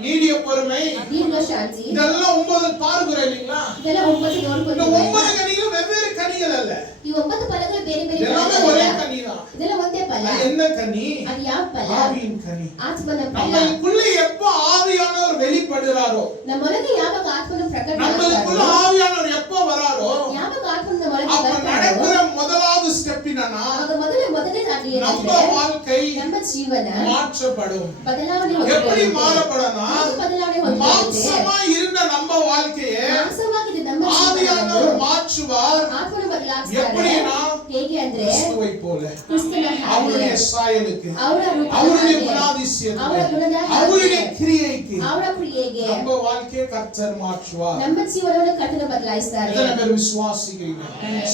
நீடிய பொறுமை, ದೀರ್ಘ ಶಾಂತಿ, இதெல்லாம் 9 பார்க்கிறோம் இல்லீங்களா? ಇದೆಲ್ಲ 9 இந்த ನೋಡ್ಕೊತೀವಿ. 9 கனிகளும் வெவ்வேறு கனிகள் அல்ல. ಈ 9 ಫಲಗಳು ಬೇರೆ ಬೇರೆ எல்லாமே ಫಲಗಳಲ್ಲ. ஒரே கனிதான். ಇದೆಲ್ಲ ಒಂದೇ ಫಲ. அது என்ன கனி? ಅದು ಯಾವ ಫಲ? ஆவியின் கனி. ಆತ್ಮನ ಫಲ. நம்மளுக்குள்ள எப்ப ஆவியானவர் வெளிப்படுகிறாரோ, ನಮ್ಮೊಳಗೆ ಯಾವಾಗ ಆತ್ಮನು ಪ್ರಕಟ நம்மளுக்குள்ள ಮಾಡ್ತಾರೋ, ஆவியானவர் எப்ப வராரோ, ಯಾವಾಗ ಆತ್ಮನ ಒಳಗೆ அப்ப ಬರ್ತಾರೋ, நடக்கிற முதலாவது ஸ்டெப் என்னன்னா ಆಗ ಮೊದಲನೇ ದಾರಿ நம்ம ಏನಂದ್ರೆ வாழ்க்கை ನಮ್ಮ ಜೀವನ மாற்றப்படும். ಬದಲಾವಣೆ எப்படி ಹೊಂದುತ್ತೆ. மாறப்படும்னா ಹೇಗೆ ಬದಲಾವಣೆ ಹೊಂದುತ್ತೆ? மாம்சமா இருந்த நம்ம வாழ்க்கையை ಮಾಂಸವಾಗಿದೆ ನಮ್ಮ ஆவியானவர் ಜೀವನವನ್ನು மாற்றுவார். ಆತ್ಮನು ಬದಲಾಯಿಸ್ತಾರೆ. எப்படினா ಹೇಗೆ ಅಂದ್ರೆ கிறிஸ்துவை போல ಕ್ರಿಸ್ತನ அவருடைய ಹಾಗೆ, சாயலுக்கு, ಅವರ ರೂಪದ அவருடைய ಹಾಗೆ, ಅವರ குணாதிசயத்துக்கு, ಗುಣದ அவருடைய ಹಾಗೆ, கிரியைக்கு ಅವರ ಕ್ರಿಯೆಗೆ நம்ம வாழ்க்கையை கர்த்தர் மாற்றுவார். ನಮ್ಮ ಜೀವನವನ್ನು ಕರ್ತನು ಬದಲಾಯಿಸ್ತಾರೆ. எத்தனை பேர் விசுவாசிக்கிறீங்க?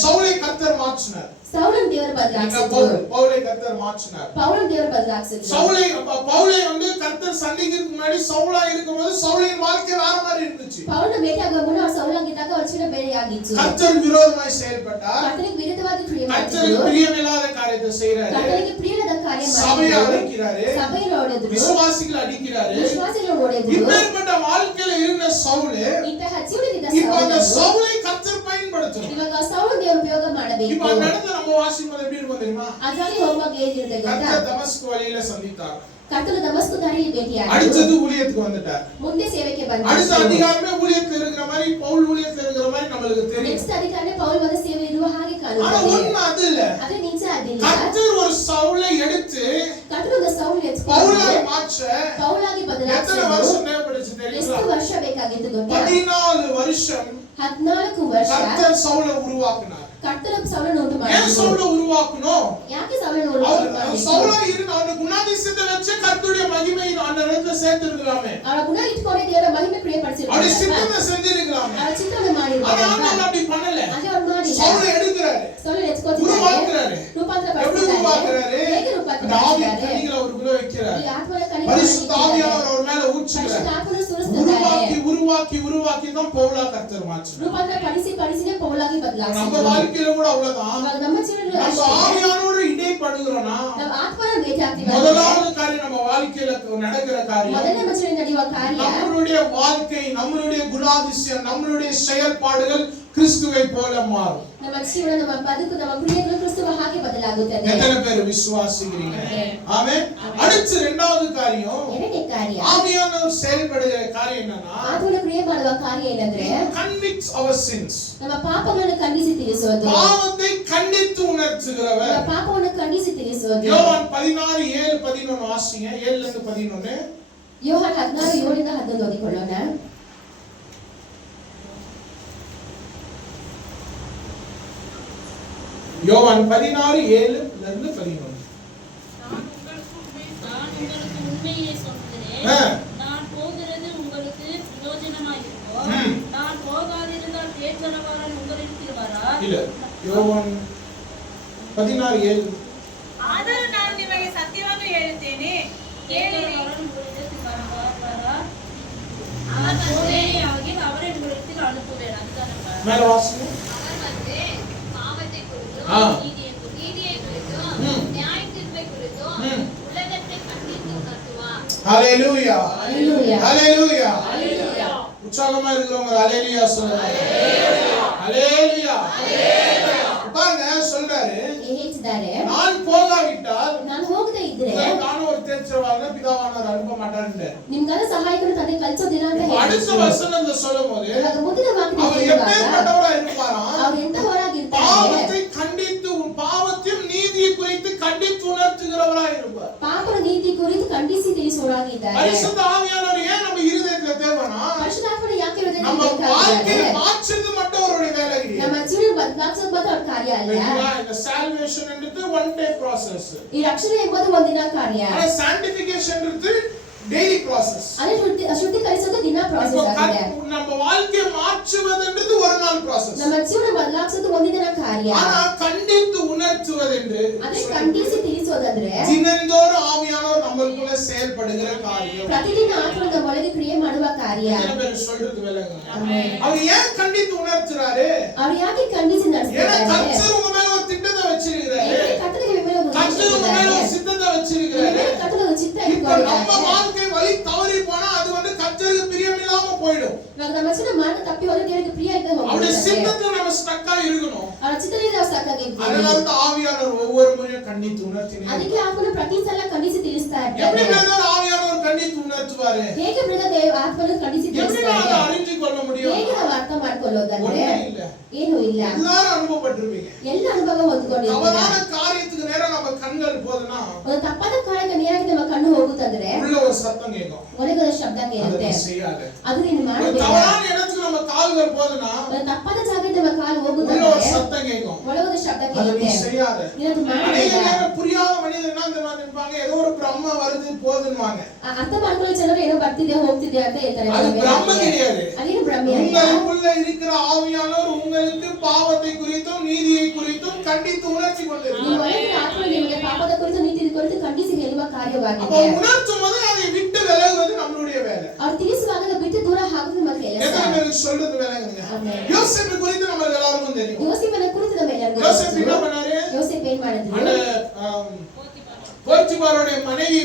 சவுலை கர்த்தர் மாற்றினார். சவுலன் தேவர் என்ன ಬದಲಾಯಿಸಿದ್ರು. பவுலை கர்த்தர் மாற்றினார். பவுலன் தேவர் ಬದಲಾಯಿಸಿದ್ರು. பவுலை வந்து கர்த்தர் சந்திக்கிறதுக்கு முன்னாடி சவுலா இருக்கும்போது சவுலின் வாழ்க்கை வேற மாதிரி இருந்துச்சு. ಪೌಲನ ಭೇಟಿಯಾಗುವ ಮುನ್ನ ಅವರು ಸೌಲಾಗಿದ್ದಾಗ ಅವರ ಜೀವನ ಬೇರೆಯಾಗಿತ್ತು. கர்த்தர் விரோதமாய் செயல்பட்டார். ಕರ್ತನಿಗೆ ವಿರುದ್ಧವಾಗಿ ಕ್ರಿಯೆ கர்த்தருக்கு ಮಾಡಿದ್ರು. பிரியமில்லாத காரியத்தை செய்றாரு. ಕರ್ತನಿಗೆ ಪ್ರಿಯವಾದ ಕಾರ್ಯ சபையை ಮಾಡಿದ್ರು. அடிக்கிறாரு. ಸಭೆಯನ್ನು ಹೊಡೆದ್ರು. விசுவாசிகளை அடிக்கிறாரு. ವಿಶ್ವಾಸಿಗಳನ್ನು ಹೊಡೆದ್ರು. இப்பேற்பட்ட வாழ்க்கையில இருந்த சவுல் ಇಂತಹ ಜೀವನದಿಂದ இப்ப அந்த ಸೌಲನು சவுலை கர்த்தர் பயன்படுத்தணும். ಇವಾಗ ಸೌಲನ ದೇವರು ಉಪಯೋಗ ಮಾಡಬೇಕು. இப்ப அந்த இடத்துல நம்ம வாசிக்கும்போது எப்படி இருக்கும் தெரியுமா? ಅದಾಗಿ ಹೋಗುವಾಗ ಏನಿರುತ್ತೆ ಗೊತ್ತಾ? கர்த்தர் தமஸ்கு வழியில சந்தித்தார். ಕರ್ತನು ದಮಸ್ಕು ದಾರಿಯಲ್ಲಿ ಭೇಟಿಯಾದರು. அடுத்தது ஊழியத்துக்கு வந்துட்டார். ಮುಂದೆ ಸೇವೆಗೆ அடுத்த ಬಂದರು. அதிகாரமே ஊழியத்துல இருக்கிற மாதிரி, பவுல் ஊழியத்துல இருக்கிற மாதிரி நம்மளுக்கு தெரியும். ನೆಕ್ಸ್ಟ್ ಅಧಿಕಾರನೇ ಪೌಲ್ ಒಂದು ಸೇವೆ ಇರುವ ಹಾಗೆ ஆனா ಕಾಣುತ್ತದೆ. உண்மை அது இல்ல. ಅದು ನಿಜ ಅದಿಲ್ಲ. கர்த்தர் ஒரு சவுலை எடுத்து ಕರ್ತನು ಒಂದು ಸೌಲ್ ಎತ್ಕೊಂಡು பவுலாய் மாற்ற ಪೌಲಾಗಿ எத்தனை ಬದಲಾಯಿಸಿದರು. வருஷம் தேவைப்படுச்சு தெரியுங்களா? ಎಷ್ಟು ವರ್ಷ ಬೇಕಾಗಿತ್ತು ಗೊತ್ತಾ? 14 வருஷம் 14 ವರ್ಷ கர்த்தர் சவுலை உருவாக்கினார். ಕರ್ತನು ಸೌಲನ್ನು ಉಂಟು ஏன் ಮಾಡಿದ್ರು. சவுலை உருவாக்கணும்? ಯಾಕೆ ಸೌಲನ್ನು அவர் ಉಂಟು ಮಾಡಿದ್ರು? சவுலா இருந்த அந்த குணாதிசயத்தை வச்சு கர்த்தருடைய மகிமை அந்த இடத்துல சேர்த்திருக்கலாமே. ಅವರ ಗುಣ ಇಟ್ಕೊಂಡೆ ದೇವರ ಮಹಿಮೆ அவருடைய ಪ್ರಿಯಪಡಿಸಿದ್ರು. சித்தத்தை செஞ்சிருக்கலாமே. ಅವರ ಚಿತ್ತವನ್ನು ಮಾಡಿದ್ರು. ஆனா ஆண்டவர் அப்படி பண்ணல. ಅದೇ ಅವ್ರು ಮಾಡಿಲ್ಲ. சவுலை எடுக்கிறாரு. ಸೌಲನ್ನು ಎತ್ಕೊತಿದ್ದಾರೆ. உருவாக்குறாரு. ರೂಪಾಂತರ எப்படி ಪಡಿಸಿದ್ದಾರೆ. உருவாக்குறாரு? ಹೇಗೆ அந்த ರೂಪಾಂತರ ஆவியின் ಪಡಿಸಿದ್ದಾರೆ? கனிகளை அவருக்குள்ள வைக்கிறார். ಈ ಆತ್ಮನ ಕಣಿವೆ பரிசுத்த ಮಾಡಿದ್ದಾರೆ. ஆவியானவர் அவர் மேல ஊற்றுகிறார். ಪರಿಶುದ್ಧ ಆತ್ಮನು ಸುರಿಸ್ತಿದ್ದಾರೆ. உருவாக்கி உருவாக்கி உருவாக்கி தான் பவுலா கர்த்தர் மாற்றினார். ರೂಪಾಂತರ ಪಡಿಸಿನೇ ಪೌಲಾಗಿ நம்ம ಬದಲಾಯಿಸಿದ್ರು. வாழ்க்கையில கூட அவ்வளவுதான். ಇವಾಗ ನಮ್ಮ ಜೀವನದಲ್ಲೂ நம்ம ಅಷ್ಟೇ. ஆவியானோடு இடைப்படுகிறோம்னா ನಾವು ಆತ್ಮನ ಭೇಟಿ ಆಗ್ತೀವಿ. முதலாவது காரியம் நம்ம வாழ்க்கையில நடக்கிற காரியம் ಮೊದಲನೇ ಮನುಷ್ಯನಿಗೆ ನಡೆಯುವ ಕಾರ್ಯ நம்மளுடைய வாழ்க்கை, நம்மளுடைய குணாதிசயம், நம்மளுடைய செயல்பாடுகள் கிறிஸ்துவை போல மாறும். ನಮ್ಮ ಜೀವನ, ನಮ್ಮ ಬದುಕು, ನಮ್ಮ ಕ್ರಿಯೆಗಳು ಕ್ರಿಸ್ತುವ ಹಾಗೆ ಬದಲಾಗುತ್ತದೆ. எத்தனை பேர் விசுவாசிக்கிறீங்க? ஆமென். அடுத்து இரண்டாவது காரியம், ಎರಡನೇ ಕಾರ್ಯ ஆவியானவர் செயல்படுகிற காரியம் என்னன்னா ಆತ್ಮನ ಕ್ರಿಯೆ ಮಾಡುವ ಕಾರ್ಯ ಏನಂದ್ರೆ convicts our sins. ನಮ್ಮ ಪಾಪಗಳನ್ನು ಖಂಡಿಸಿ ತಿಳಿಸೋದು. பாவத்தை கண்டித்து உணர்த்துகிறவர். ನಮ್ಮ ಪಾಪವನ್ನು ಖಂಡಿಸಿ ತಿಳಿಸೋದು. யோவான் 16:7-11 வாசிங்க. 7 ல இருந்து 11. ಯೋಹಾನ 16:7-11 ಓದಿಕೊಳ್ಳೋಣ. யோவான் 16:7 ல இருந்து 11. நான் உங்களுக்கு உண்மையை சொல்கிறேன். நான் போகிறது உங்களுக்கு பிரயோஜனமாய் இருக்கும். நான் போகாதிருந்தால் தேற்றரவாளன் உங்களிடத்தில் வரார். இல்ல, யோவான் 16:7. ಆದರೂ ನಾನು ನಿಮಗೆ ಸತ್ಯವನ್ನು ಹೇಳುತ್ತೇನೆ, ಕೇಳಿರಿ. தேற்றரவாளன் உங்களிடத்தில் வரார். நான் போகிறேனே ஆகில் அவரை உங்களிடத்தில் அனுப்புவேன். அதுதானே மேல வாசிங்க. அவர் வந்து பாவத்தை குறித்தும் ஆ. நீதியை குறித்தும் நியாய தீர்ப்பை குறித்தும் உலகத்தை கண்டித்து உணர்த்துவார். ஹalleluya. Hallelujah. ஹalleluya. ஹalleluya. உற்சாகமா இருக்கிறவங்க ஹalleluya சொல்லுங்க. ஹalleluya. ஹalleluya. பாருங்க சொல்றாரு, ಹೇಳ್ತಿದ್ದಾರೆ, நான் போகாவிட்டால் ನಾನು ಹೋಗದೆ ಇದ್ರೆ உங்களுக்கான ஒரு தேற்றரவாளனை பிதாவானவர் அனுப்ப மாட்டார்ன்றார். ನಿಮ್ಗಾದ ಸಹಾಯಕರು ತಂದೆ ಕಲ್ಸೋದಿಲ್ಲ ಅಂತ அடுத்த ಹೇಳ್ತಾರೆ. வசனத்துல சொல்லும்போது ಇವಾಗ ಮುಂದಿನ ವಾಕ್ಯ அவர் ಹೇಳುವಾಗ எப்பேற்பட்டவரா இருப்பாராம்? ಅವ್ರು ಎಂತವರಾಗಿರ್ತಾರೆ? பாவத்தை கண்டித்து பாவத்தையும் நீதியையும் ಖಂಡಿಸಿ ತಿಳಿಸುವವರಾಗಿದ್ದಾರೆ. பரிசுத்த ஆவியானவர் ஏன் நம்ம இருதயத்துல தேவைனா ಪರಿಶುದ್ಧಾತ್ಮನು ಯಾಕೆ ಹೃದಯದಲ್ಲಿ நம்ம வாழ்க்கையை ಬೇಕಾಗಿದ್ದಾರೆ? மாற்றுறது மட்டும் அவருடைய வேலை கிடையாது. ನಮ್ಮ ಜೀವನ ಬದಲಾಯಿಸೋದು ಮಾತ್ರ ಅವ್ರ ಕಾರ್ಯ ಅಲ್ಲ. இந்த salvation என்றது one day process. ಈ ರಕ್ಷಣೆ ಎಂಬುದು ಒಂದಿನ ಕಾರ್ಯ. ஆனா sanctification என்றது daily process. ಅದೇ ಶುದ್ಧೀಕರಿಸೋದು ದಿನ ಪ್ರಾಸೆಸ್ ಆಗಿದೆ. நம்ம வாழ்க்கையை மாற்றுவதுன்றது ஒரு நாள் process. ನಮ್ಮ ಜೀವನ ಬದಲಾಯಿಸೋದು ಒಂದಿನ ಕಾರ್ಯ. ஆனா கண்டித்து உணர்த்துவதென்று ಅದೇ ಖಂಡಿಸಿ ತಿಳಿಸೋದಂದ್ರೆ தினந்தோறும் ஆவியானவர் நமக்குள்ள செயல்படுகிற காரியம். ಪ್ರತಿದಿನ ಆತ್ಮ ನಮ್ಮ ಒಳಗೆ ಕ್ರಿಯೆ ಮಾಡುವ ಕಾರ್ಯ. எத்தனை பேர் சொல்றது விளங்குங்க? ಆಮೆನ್. அவர் ஏன் கண்டித்து உணர்த்துறாரு? ಅವರು ಯಾಕೆ ಖಂಡಿಸಿ ஏன்னா ನಡೆಸ್ತಾರೆ? கர்த்தர் உங்க மேல ஒரு திட்டத்தை வச்சிருக்கிறாரு. ಕರ್ತನಿಗೆ ಮೇಲೆ ಒಂದು கர்த்தர் உங்க மேல ஒரு சித்தத்தை வச்சிருக்கிறாரு. ಕರ್ತನ ಒಂದು ಚಿತ್ತ இப்ப நம்ம ಇಟ್ಕೊಂಡಿದ್ದಾರೆ. வாழ்க்கை வழி தவறி போனா அது கர்த்தருக்கு பிரியமில்லாம போயிடும். ಇವಾಗ ನಮ್ಮ ಜೀವನ ಮಾರ್ಗ ತಪ್ಪಿ ಹೋದ್ರೆ ದೇವರಿಗೆ ಪ್ರಿಯ ಇಲ್ಲದೆ அவருடைய ಹೋಗುತ್ತೆ. சித்தத்துல நம்ம ஸ்டக்கா இருக்கணும். ಅವರ ಚಿತ್ತದಲ್ಲಿ ನಾವು ಸಾಕಾಗಿದ್ದೀವಿ. அதனால தான் ஆவியானவர் ஒவ்வொரு முறையும் கண்டித்து உணர்த்தினே. ಅದಕ್ಕೆ ಆತ್ಮನು ಪ್ರತಿ ಸಲ ಖಂಡಿಸಿ ತಿಳಿಸ್ತಾ எப்படி ಇರ್ತಾರೆ. பிரதர் ஆவியானவர் கண்டித்து உணர்த்துவாரு? ಹೇಗೆ ಬ್ರದರ್ ಆತ್ಮನು ಖಂಡಿಸಿ எப்படி ತಿಳಿಸ್ತಾರೆ? அதை அறிஞ்சு கொள்ள முடியும்? ಹೇಗೆ ನಾವು ಅರ್ಥ ಮಾಡ್ಕೊಳ್ಳೋದಂದ್ರೆ ஒண்ணுமே இல்ல. ಏನು ಇಲ್ಲ. எல்லாரும் அனுபவப்பட்டிருப்பீங்க. ಎಲ್ಲ ಅನುಭವ ಹೊಂದ್ಕೊಂಡಿದ್ದೀವಿ. தவறான காரியத்துக்கு நேரா நம்ம கண்கள் போதுனா ಒಂದು ತಪ್ಪಾದ ಕಾರ್ಯಕ್ಕೆ ನೇರಾಗಿ ನಮ್ಮ ಕಣ್ಣು ಹೋಗುತ್ತಂದ್ರೆ உள்ள ஒரு சத்தம் கேட்கும். ಒಳಗೆ ಒಂದು ಶಬ್ದ அதை ಕೇಳುತ್ತೆ. நீ செய்யாத. ಅದು ನೀನು ஒரு ಮಾಡಬೇಡ. தவறான இடத்துக்கு நம்ம கால்கள் போதுனா ಒಂದು ತಪ್ಪಾದ ಜಾಗಕ್ಕೆ ನಮ್ಮ ಕಾಲು உள்ள ஒரு ಹೋಗುತ್ತಂದ್ರೆ சத்தம் கேட்கும். ಒಳಗೆ ಒಂದು ಶಬ್ದ அதை நீ ಕೇಳುತ್ತೆ. செய்யாத. ನೀನು ಅದು அநேக ಮಾಡಬೇಡ. நேரம் புரியாத மனிதர் என்ன தெரியுமா நினைப்பாங்க? ஏதோ ஒரு பிரம்ம வருது போதுன்னுவாங்க. ಅರ್ಥ ಮಾಡ್ಕೊಳ್ಳೋ ಜನರು ಏನೋ ಬರ್ತಿದೆ ಹೋಗ್ತಿದೆ ಅಂತ ಹೇಳ್ತಾರೆ. அது பிரம்ம கிடையாது. ಅದೇನು ಬ್ರಹ್ಮೆ ಅಲ್ಲ. உங்களுக்குள்ள இருக்கிற ஆவியானவர் உங்களுக்கு பாவத்தை குறித்தும் நீதியை குறித்தும் கண்டித்து உணர்த்தி ನಿಮ್ಮ கொண்டிருக்கிறார். ಒಳಗಿನ ಆತ್ಮ ನಿಮಗೆ ಪಾಪದ ಕುರಿತು ನೀತಿಯ ಕುರಿತು ಖಂಡಿಸಿ ಹೇಳುವ அப்ப ಕಾರ್ಯವಾಗಿದೆ. உணர்த்தும் போது அதை விட்டு விலகுவது நம்மளுடைய வேலை. ಅವ್ರು ತಿಳಿಸುವಾಗ ಅದು ಬಿಟ್ಟು ದೂರ ಆಗುವುದು ನಮ್ಮ ಕೆಲಸ. எத்தனை பேருக்கு சொல்றது விளங்குங்க? ಆಮೆನ್. யோசேப்பு குறித்து நம்ம எல்லாருக்கும் தெரியும். ಯೋಸೇಫನ ಕುರಿತು ನಮ್ಮೆಲ್ಲರಿಗೂ யோசேப்பு என்ன ಗೊತ್ತು. பண்ணாரு? ಯೋಸೇಫ್ ಏನ್ ಮಾಡಿದ್ರು? அந்த போத்திபாரோட மனைவி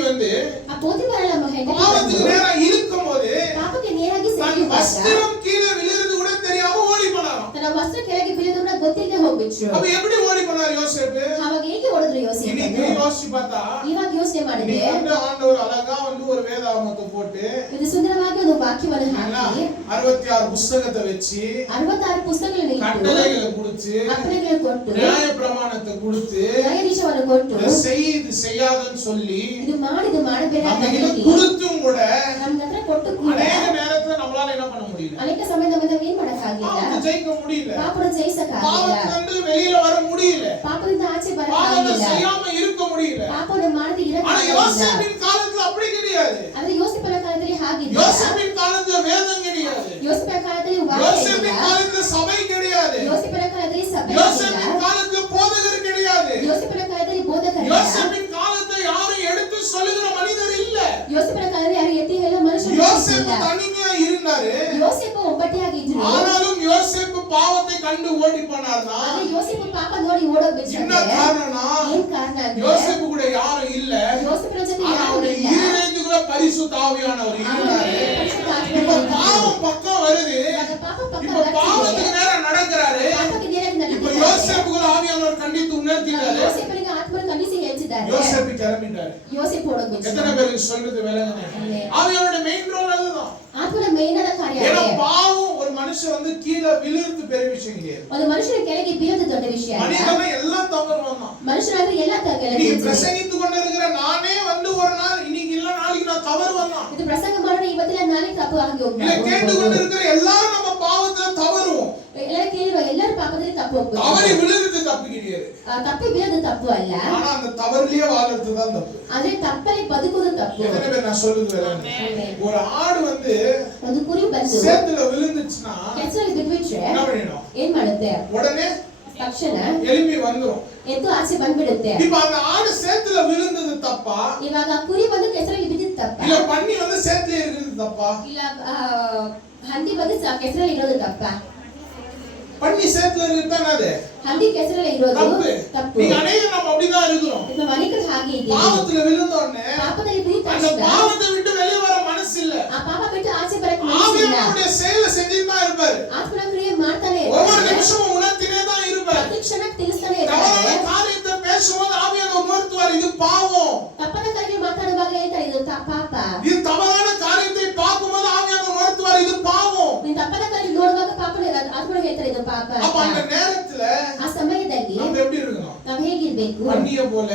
ಆ ಪೋತಿಫರಳ ಹೆಂಡತಿ பாவத்துக்கு நேரா இழுக்கும் போது ಪಾಪಕ್ಕೆ ನೇರಾಗಿ தன் ಸೇರಿದಾಗ வஸ்திரம் கீழே விழுறது கூட தெரியாம ஓடி போனாராம். ತನ್ನ ವಸ್ತ್ರ ಕೆಳಗೆ ಬೀಳೋದನ್ನ ಗೊತ್ತಿಲ್ಲದೆ ಹೋಗ್ಬಿಟ್ರು. அப்ப எப்படி ஓடி போனார் யோசேப்பு? ಅವಾಗ ಹೇಗೆ ಹೊಡೆದ್ರು இன்னைக்கு ಯೋಸೇಫ್? யோசிச்சு பார்த்தா ಇವಾಗ ಯೋಚನೆ ಮಾಡಿದ್ರೆ இன்னைக்கு வந்து ஆண்டவர் அழகா வந்து ஒரு வேதாகமத்தை போட்டு ಇದು ಸುಂದರವಾಗಿ ಒಂದು ವಾಕ್ಯವನ್ನು ಹಾಕಿ 66 புஸ்தகத்தை வச்சு 66 ಪುಸ್ತಕಗಳನ್ನು ಇಟ್ಟು கட்டளைகளை கொடுத்து ಅಪ್ಪಣೆಗಳನ್ನು ಕೊಟ್ಟು நியாய பிரமாணத்தை கொடுத்து ನ್ಯಾಯಾಧೀಶವನ್ನು ಕೊಟ್ಟು இதை செய் இது செய்யாதன்னு சொல்லி ಇದು ಮಾಡಿದ್ದು ಮಾಡಬೇಡ ಅಂತ நம்ம ಹೇಳಿ கொடுத்தும் கூட ನಮ್ಮ ಹತ್ರ ಕೊಟ್ಟು ಕೂಡ அநேக நேரத்துல நம்மளால என்ன பண்ண முடியல? ಅನೇಕ ಸಮಯದಲ್ಲಿ ನಾವು ಏನ್ ಮಾಡಕ್ಕಾಗಿಲ್ಲ. பாவத்தை ஜெயிக்க முடியல. ಪಾಪನ ಜಯಿಸಕ್ಕಾಗಿಲ್ಲ. பாவத்துல இருந்து வெளியில வர முடியல. ಪಾಪದಿಂದ ಆಚೆ பாவத்தை ಬರಕ್ಕಾಗಿಲ್ಲ. செய்யாம இருக்க முடியல. ಪಾಪವನ್ನು ಮಾಡದೆ ஆனா ಇರಕ್ಕಾಗಿಲ್ಲ. யோசேப்பின் காலத்துல அப்படி கிடையாது. ಆದ್ರೆ ಯೋಸೇಫನ ಕಾಲದಲ್ಲಿ ಹಾಗಿಲ್ಲ. யோசேப்பின் காலத்துல வேதம் கிடையாது. ಯೋಸೇಫನ ಕಾಲದಲ್ಲಿ ವಾಕ್ಯ யோசேப்பின் ಇಲ್ಲ. காலத்துல சபை கிடையாது. ಯೋಸೇಫನ ಕಾಲದಲ್ಲಿ ಸಭೆ யோசேப்பின் ಇಲ್ಲ. காலத்துல போதகர் கிடையாது. ಯೋಸೇಫನ ಕಾಲದಲ್ಲಿ ಬೋಧಕರಿಲ್ಲ. யோசேப்பின் காலத்தை யாரும் எடுத்து சொல்லுகிற மனிதர் இல்ல. ಯೋಸೇಫನ ಕಾಲದಲ್ಲಿ ಯಾರು ಎತ್ತಿ ಹೇಳೋ ಮನುಷ್ಯರು யோசேப்பு ಇಲ್ಲ. தனிமையா இருந்தாரு. ಯೋಸೇಫ ಒಬ್ಬಟ್ಟಿಯಾಗಿದ್ರು. ஆனாலும் யோசேப்பு பாவத்தை கண்டு ஓடி போனார்னா ಆದ್ರೆ ಯೋಸೇಫ ಪಾಪ ನೋಡಿ ಓಡೋಗ್ಬಿಟ್ರೆ என்ன காரணம்னா ಏನ್ ಕಾರಣ ಅಂದ್ರೆ யோசேப்பு கூட யாரும் இல்ல. ಯೋಸೇಫನ ಜೊತೆ ஆனா ಯಾರು அவருடைய ಇಲ್ಲ. இருதயத்துக்குள்ள பரிசுத்த ஆவியானவர் இருந்தாரு. ಪರಿಶುದ್ಧ ಆತ್ಮ இப்ப ಇದ್ದಾನೆ. பாவம் பக்கம் வருது. ಇವಾಗ ಪಾಪ ಪಕ್ಕ இப்ப ಬರ್ತಿದೆ. பாவத்துக்கு நேரம் நடக்கிறாரு. ಪಾಪಕ್ಕೆ ನೇರಾಗಿ இப்ப ನಡೀತಿದ್ದಾರೆ. யோசேப்புக்குள்ள ஆவியானவர் கண்டித்து உணர்த்திட்டாரு. ಯೋಸೇಫನಿಗೆ ಆತ್ಮನ ಖಂಡಿಸಿ ಹೇಳ್ತಿದ್ದಾರೆ. யோசேப்பு கிளம்பிட்டாரு. ಯೋಸೇಫ ಓಡೋಗ್ಬಿಟ್ರು. எத்தனை பேருக்கு சொல்றது விளங்குங்க? ஆவியானோட மெயின் ரோல் அதுதான். ಆತ್ಮನ ಮೇಯ್ನಾದ ಕಾರ್ಯ ஏன்னா ಅದೇ. பாவம் ஒரு மனுஷன் வந்து கீழே விழுறது பெரிய விஷயம் கிடையாது. ಒಂದು ಮನುಷ್ಯನ ಕೆಳಗೆ ಬೀಳೋದು ದೊಡ್ಡ ವಿಷಯ ಅಲ್ಲ. மனிதன் எல்லாம் தவறுவான் தான். ಮನುಷ್ಯರಾದ್ರೆ ಎಲ್ಲ ಕೆಳಗೆ நீ ಬೀಳ್ತೀವಿ. பிரசங்கித்து கொண்டிருக்கிற நானே வந்து ஒரு நாள் இன்னைக்கு இல்ல நாளைக்கு நான் தவறுவேன் தான். ಇದು ಪ್ರಸಂಗ ಮಾಡೋಣ ಇವತ್ತಿಲ್ಲ ನಾಳೆ ತಪ್ಪು ಆಗಿ இல்ல கேட்டு ಹೋಗ್ಬೋದು. கொண்டிருக்கிற எல்லாரும் நம்ம பாவத்துல தவறுவோம். ಎಲ್ಲ ಕೇಳಿರೋ ಎಲ್ಲರೂ ಪಾಪದಲ್ಲಿ ತಪ್ಪು ಹೋಗ್ಬೋದು. தவறி விழுறது தப்பு கிடையாது. ತಪ್ಪಿ ಬೀಳೋದು ತಪ್ಪು ಅಲ್ಲ. ஆனா அந்த தவறுலயே வாழறது தான் தப்பு. ಆದ್ರೆ ತಪ್ಪಲ್ಲಿ ಬದುಕುವುದು ತಪ್ಪು. எத்தனை பேர் நான் சொல்றது வேறங்க? ஒரு ஆடு வந்து ಒಂದು ಕುರಿ ಬಂದು சேத்துல விழுந்துச்சுனா ಕೆಸರಲ್ಲಿ ಬಿದ್ಬಿಟ್ರೆ என்ன பண்ணிடும்? ಏನ್ ಮಾಡುತ್ತೆ? உடனே ತಕ್ಷಣ எலும்பி வந்துரும். ಎದ್ದು ಆಚೆ ಬಂದ್ಬಿಡುತ್ತೆ. இப்ப அந்த ஆடு சேத்துல விழுந்தது தப்பா? ಇವಾಗ ಕುರಿ ಬಂದು ಕೆಸರಲ್ಲಿ ಬಿದ್ದಿದ್ದು ತಪ್ಪ? இல்ல பன்னி வந்து சேத்துல இருக்குது தப்பா? ಇಲ್ಲ ಹಂದಿ ಬಂದು ಕೆಸರಲ್ಲಿ ಇರೋದು ತಪ್ಪ? பன்னி சேத்துல இருக்குதானே அது? ಹಂದಿ ಕೆಸರಲ್ಲಿ ಇರೋದು தப்பு. ತಪ್ಪು. நீங்க அநேகம் நம்ம அப்படிதான் இருக்கிறோம். ನಮ್ಮ ಅನೇಕರು ಹಾಗೆ ಇದ್ದೀವಿ. பாவத்துல விழுந்த உடனே ಪಾಪದಲ್ಲಿ ಬಿದ್ದ அந்த ತಕ್ಷಣ பாவத்தை விட்டு வெளியே வர மனசு இல்ல. ಆ ಪಾಪ ಬಿಟ್ಟು ಆಚೆ ಬರಕ್ಕೆ ಮನಸ್ಸಿಲ್ಲ. ஆவியானவருடைய செயலை செஞ்சுட்டு தான் இருப்பாரு. ಆತ್ಮನ ಕ್ರಿಯೆ ಮಾಡ್ತಾನೆ ஒவ்வொரு ಇರ್ತಾನೆ. நிமிஷமும் உணர்த்தினே தான் இருப்பாரு. ಪ್ರತಿ ಕ್ಷಣ ತಿಳಿಸ್ತಾನೆ தவறான ಇರ್ತಾನೆ. காரியத்தை பேசும்போது ஆவியானவர் உணர்த்துவார், இது பாவம். ತಪ್ಪದ ಕಾರ್ಯ ಮಾತಾಡುವಾಗ ಹೇಳ್ತಾರೆ ಇದು ಪಾಪ. இது தவறான காரியத்தை பார்க்கும்போது ஆவியானவர் உணர்த்துவார், இது பாவம். ನೀನು ತಪ್ಪದ ಕಾರ್ಯ ನೋಡುವಾಗ ಪಾಪ ಆತ್ಮನ ಹೇಳ್ತಾರೆ ಇದು ಪಾಪ. அப்ப அந்த நேரத்துல ಆ ಸಮಯದಲ್ಲಿ நம்ம எப்படி இருக்கணும்? ನಾವು ಹೇಗಿರ್ಬೇಕು? ಇರಬೇಕು, பண்ணிய போல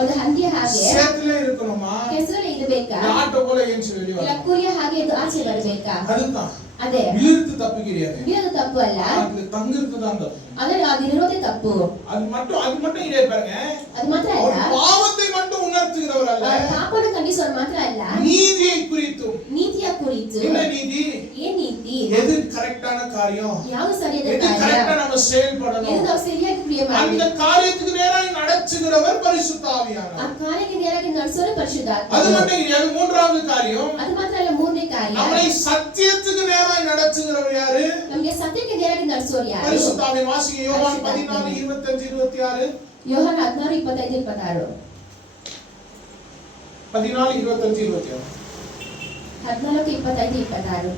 ಒಂದು ಹಂದಿಯ ಹಾಗೆ சேத்துல இருக்கணுமா, ಕೆಸರಲ್ಲಿ ಇರಬೇಕಾ, இல்ல ஆட்டோ போல ஏஞ்சி வெளிய ಇಲ್ಲ வரணும். ಕುರಿಯ ಹಾಗೆ ಇದು ಆಚೆ ಬರಬೇಕಾ? அதுதான் ಅದೇ விழுத்து தப்பு கிடையாது, ಇದು ತಪ್ಪು ಅಲ್ಲ, அது தங்குறது தான் தப்பு. ಆದರೆ ಅದಿರೋದೇ ತಪ್ಪು. அது மட்டும் இதே பாருங்க, ಅದು ಮಾತ್ರ அவர் ಅಲ್ಲ, பாவத்தை மட்டும் உணர்த்துகிறவர் அல்ல, ಪಾಪವನ್ನು ಖಂಡಿಸೋರು ಮಾತ್ರ ಅಲ್ಲ, நீதியை குறித்தும். ನೀತಿಯ ಕುರಿತು. என்ன நீதி? ಏನ್ ನೀತಿ? எது கரெக்டான காரியம், ಯಾವುದು ಸರಿಯಾದ எது ಕಾರ್ಯ, கரெக்டா நம்ம ಎದು செயல்படணும், ನಾವು ಸರಿಯಾಗಿ ಕ್ರಿಯೆ அந்த ಮಾಡಬೇಕು, காரியத்துக்கு நேராக நடச்சுகிறவர் பரிசுத்த ಆ ஆவியானவர். ಕಾರ್ಯಕ್ಕೆ ನೇರಾಗಿ ನಡೆಸೋರು ಪರಿಶುದ್ಧಾತ್ಮ. அது மட்டும் கிடையாது, மூன்றாவது காரியம், ಅದು ಮಾತ್ರ ಅಲ್ಲ, ಮೂರನೇ ಕಾರ್ಯ, நம்மளை சத்தியத்துக்கு நேராக நடச்சுகிறவர் யாரு? ನಮಗೆ ಸತ್ಯಕ್ಕೆ ನೇರಾಗಿ ನಡೆಸೋರು ಯಾರು? பரிசுத்த ஆவி. வாசிங்க யோவான் 14:25-26. ಯೋಹಾನ 16:25-26. 14:25-26. 14:25-26.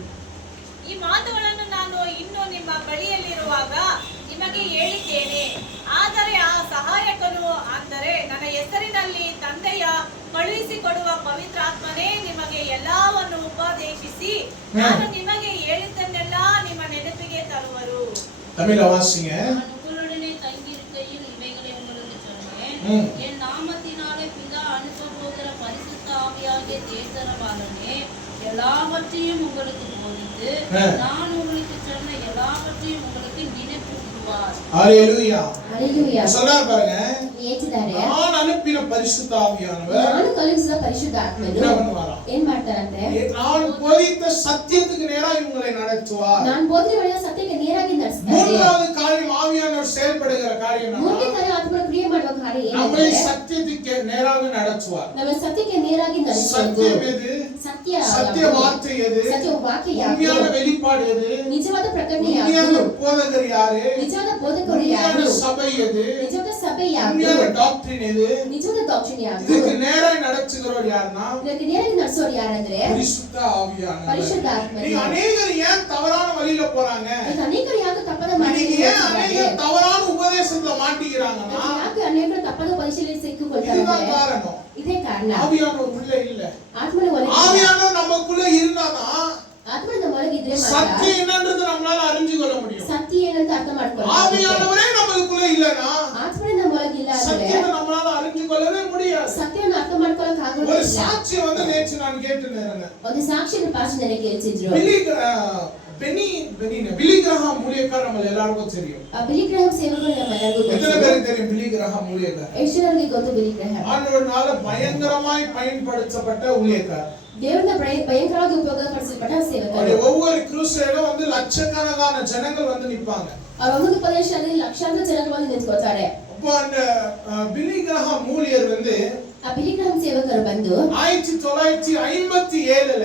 ಈ ಮಾತುಗಳನ್ನು ನಾನು ಇನ್ನೂ ನಿಮ್ಮ ಬಳಿಯಲ್ಲಿರುವಾಗ ನಿಮಗೆ ಹೇಳಿದ್ದೇನೆ. ಆದರೆ ಆ ಸಹಾಯಕನು, ಅಂದರೆ ನನ್ನ ಹೆಸರಿನಲ್ಲಿ ತಂದೆಯ ಕಳುಹಿಸಿಕೊಡುವ ಪವಿತ್ರಾತ್ಮನೇ ನಿಮಗೆ ಎಲ್ಲವನ್ನು ಉಪದೇಶಿಸಿ ನಾನು ನಿಮಗೆ ಹೇಳಿದ್ದನ್ನೆಲ್ಲ ನಿಮ್ಮ ನೆನಪಿಗೆ ತರುವರು. தமிழ்ல வாசிங்க. நான் உங்களுடனே தங்கியிருக்கையில் இவைகளை உங்களுக்கு சொன்னேன். என் நாமத்தினாலே பிதா அனுப்ப போகிற பரிசுத்த ஆவியாகிய தேசரவாளனே எல்லாவற்றையும் உங்களுக்கு போதித்து நான் உங்களுக்கு சொன்ன எல்லாவற்றையும் உங்களுக்கு நினைப்பூட்டுவார். ஹalleluya. ಹalleluya. சொல்றாரு பாருங்க, ಹೇಳ್ತಿದ್ದಾರೆ, நான் அனுப்பின பரிசுத்த ஆவியானவர் ನಾನು ಕಳುಹಿಸಿದ ಪರಿಶುದ್ಧಾತ್ಮನು என்ன பண்ணுவாராம்? ಏನ್ ಮಾಡ್ತಾರಂತೆ? நான் போதித்த சத்தியத்துக்கு நேரா இவங்களை நடத்துவார். ನಾನು ಬೋಧನೆ ಮಾಡಿದ ಸತ್ಯಕ್ಕೆ ನೇರಾಗಿ ನಡೆಸ್ತಾರೆ. மூன்றாவது காரியம், ஆவியானவர் செயல்படுகிற காரியம் ಮೂರನೇ என்னன்னா, ಕಾರ್ಯ ಆತ್ಮನ ಕ್ರಿಯೆ ಮಾಡುವ ಕಾರ್ಯ நம்மை ಏನಂದ್ರೆ சத்தியத்துக்கு நேராக நடத்துவார். ನಮ್ಮ ಸತ್ಯಕ್ಕೆ ನೇರಾಗಿ ನಡೆಸೋದು. சத்தியம் எது? ಸತ್ಯ சத்திய ಯಾವುದು? வார்த்தை எது? ಸತ್ಯ ವಾಕ್ಯ உண்மையான ಯಾವುದು? வெளிப்பாடு எது? ನಿಜವಾದ ಪ್ರಕಟಣೆ உண்மையான ಯಾವುದು? போதகர் யாரு? ನಿಜವಾದ ಬೋಧಕರು உண்மையான ಯಾರು? சபை எது? ನಿಜವಾದ ಸಭೆ ಯಾವುದು? உண்மையான டாக்டரின் எது? ನಿಜವಾದ ಡಾಕ್ಟರ್ ಯಾವುದು? இதுக்கு நேராக நடத்துகிறவர் யாருன்னா, ಇದಕ್ಕೆ ನೇರಾಗಿ ನಡೆಸೋರು ಯಾರಂದ್ರೆ பரிசுத்த ஆவியானவர். ಪರಿಶುದ್ಧ ಆತ್ಮ. நீங்க அநேகர் ஏன் தவறான வழியில போறாங்க? ಈಗ ಅನೇಕರು ಯಾಕೆ ತಪ್ಪದ நீங்க ஏன் அநேகர் தவறான உபதேசத்துல மாட்டிக்கிறாங்கன்னா, ಯಾಕೆ ಅನೇಕರು ತಪ್ಪದ ಪರಿಶೀಲನೆ ಸಿಕ್ಕಿಕೊಳ್ತಾರೆ? இதுதான் காரணம். ಇದೇ ಕಾರಣ. ஆவியானவர் உள்ள இல்ல. ಆತ್ಮನ ಒಳಗೆ ஆவியானவர் நமக்குள்ள இருந்தாதான் ಆತ್ಮ ನಮ್ಮ ಒಳಗಿದ್ರೆ ಮಾತ್ರ சத்தியம் என்னன்றது நம்மளால அறிஞ்சு கொள்ள முடியும். ಸತ್ಯ ಏನಂತ ಅರ್ಥ ಮಾಡ್ಕೊಳ್ಳೋದು. ஆவியானவரே நமக்குள்ள இல்லனா ಆತ್ಮನೇ ನಮ್ಮ ಒಳಗಿಲ್ಲ ಅಂದ್ರೆ சத்தியத்தை நம்மளால அறிஞ்சு கொள்ளவே முடியாது. ಸತ್ಯವನ್ನು ಅರ್ಥ ಮಾಡ್ಕೊಳ್ಳೋಕೆ ஒரு ಆಗೋದಿಲ್ಲ. சாட்சி வந்து நேற்று நான் கேட்டுனேன். ಒಂದು ಸಾಕ್ಷಿಯನ್ನು ಪಾಸ್ಟ್ ನನಗೆ ಕೇಳಿಸಿದ್ರು. பிலி கிரஹாம் ஊழியக்காரர் நம்ம எல்லாருக்கும் தெரியும். ಬಿಲಿ ಗ್ರಹಂ ಸೇವಕರು ನಮ್ಮೆಲ್ಲರಿಗೂ எத்தனை ಗೊತ್ತು. பேருக்கு தெரியும் பிலி கிரஹாம் ஊழியக்காரர்? ಎಷ್ಟು ಜನರಿಗೆ ಗೊತ್ತು ಬಿಲಿ ಗ್ರಹಂ? ஆண்டவரால பயங்கரமாய் பயன்படுத்தப்பட்ட ஊழியக்காரர். ದೇವರಿಂದ ಭಯಂಕರವಾಗಿ ಉಪಯೋಗಪಡಿಸಲ್ಪಟ್ಟ ಸೇವಕರು. அவருடைய ஒவ்வொரு ಕ್ರೂಸೇடும் வந்து லட்சக்கணக்கான ஜனங்கள் வந்து நிப்பாங்க. ಅವ್ರ ಒಂದೊಂದು ಪ್ರದೇಶದಲ್ಲಿ ಲಕ್ಷಾಂತರ ಜನರು ಬಂದು ನಿಂತ್ಕೊಳ್ತಾರೆ. அப்போ அந்த பிலி கிரஹாம் ஊழியர் வந்து ಆ ಬಿಲಿ ಗ್ರಹಂ ಸೇವಕರು ಬಂದು 1957ல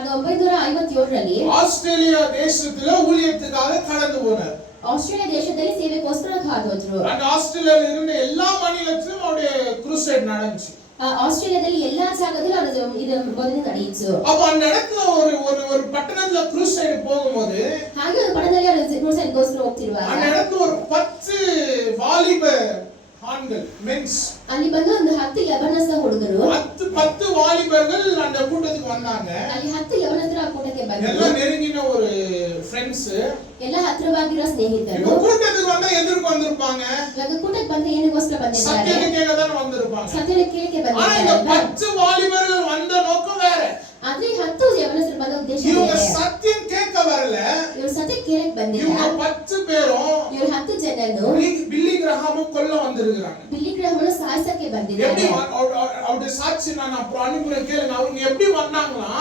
1957ರಲ್ಲಿ ஆஸ்திரேலியா தேசத்துல ஊழியத்துக்காக கடந்து போனார். ಆಸ್ಟ್ರೇಲಿಯಾ ದೇಶದಲ್ಲಿ ಸೇವೆಗೋಸ್ಕರ ಹೋದ್ರು. அந்த ஆஸ்திரேலியால இருந்த எல்லா மாநிலத்திலும் அவருடைய ಕ್ರೂಸೇಡ್ நடந்துச்சு. ಆಸ್ಟ್ರೇಲಿಯಾದಲ್ಲಿ ಎಲ್ಲಾ ಜಾಗದಲ್ಲೂ ಇದು ಬೋಧನೆ ನಡೆಯಿತು. அப்ப அந்த இடத்துல ஒரு பட்டணத்துல ಕ್ರೂಸೇಡ್ போகும்போது ಹಾಗೆ ಒಂದು ಪಟ್ಟಣದಲ್ಲಿ ಅವರು ಕ್ರೂಸೇಡ್ಗೋಸ್ಕರ ಹೋಗ್ತಿರುವಾಗ அந்த இடத்துல ஒரு 10 வாலிப ஆண்கள் மென்ஸ் ಅಲ್ಲಿ ಬಂದು ಒಂದು 10 ಯವನಸ್ಥ ಹುಡುಗರು 10 வாலிபர்கள் அந்த கூட்டத்துக்கு வந்தாங்க. ಅಲ್ಲಿ 10 ಯವನಸ್ಥರು ಆ ಕೂಟಕ್ಕೆ ಬಂದರು. எல்லாம் நெருங்கின ஒரு ஃப்ரெண்ட்ஸ். ಎಲ್ಲ ಹತ್ತಿರವಾಗಿರೋ ಸ್ನೇಹಿತರು. இந்த கூட்டத்துக்கு வந்தா எதுக்கு வந்திருப்பாங்க? ಇವಾಗ ಕೂಟಕ್ಕೆ ಬಂದು ಏನಕ್ಕೋಸ್ಕರ ಬಂದಿದ್ದಾರೆ? சத்தியத்தை கேட்க தான் வந்திருப்பாங்க. ಸತ್ಯನ ಕೇಳಕ್ಕೆ ஆனா இந்த ಬಂದಿದ್ದಾರೆ. 10 வாலிபர்கள் வந்த நோக்கம் வேற. ಆದ್ರೆ 10 ಯವನಸ್ಥರು ಬಂದ ಉದ್ದೇಶ இவங்க ಬೇರೆ. சத்தியம் கேட்க வரல. ಇವರು ಸತ್ಯ ಕೇಳಕ್ಕೆ ಬಂದಿಲ್ಲ. இவங்க 10 பேரும் ಇವರು 10 ಜನರು பில்லி கிரஹாமும் கொல்ல வந்திருக்காங்க. ಬಿಲ್ಲಿ ಗ್ರಹವನ್ನು ಸಾಯಿಸಕ್ಕೆ எப்படி ಬಂದಿದ್ದಾರೆ. அவருடைய சாட்சி நான் அப்புறம் அனுப்புறேன் கேளுங்க. அவங்க எப்படி வந்தாங்களா?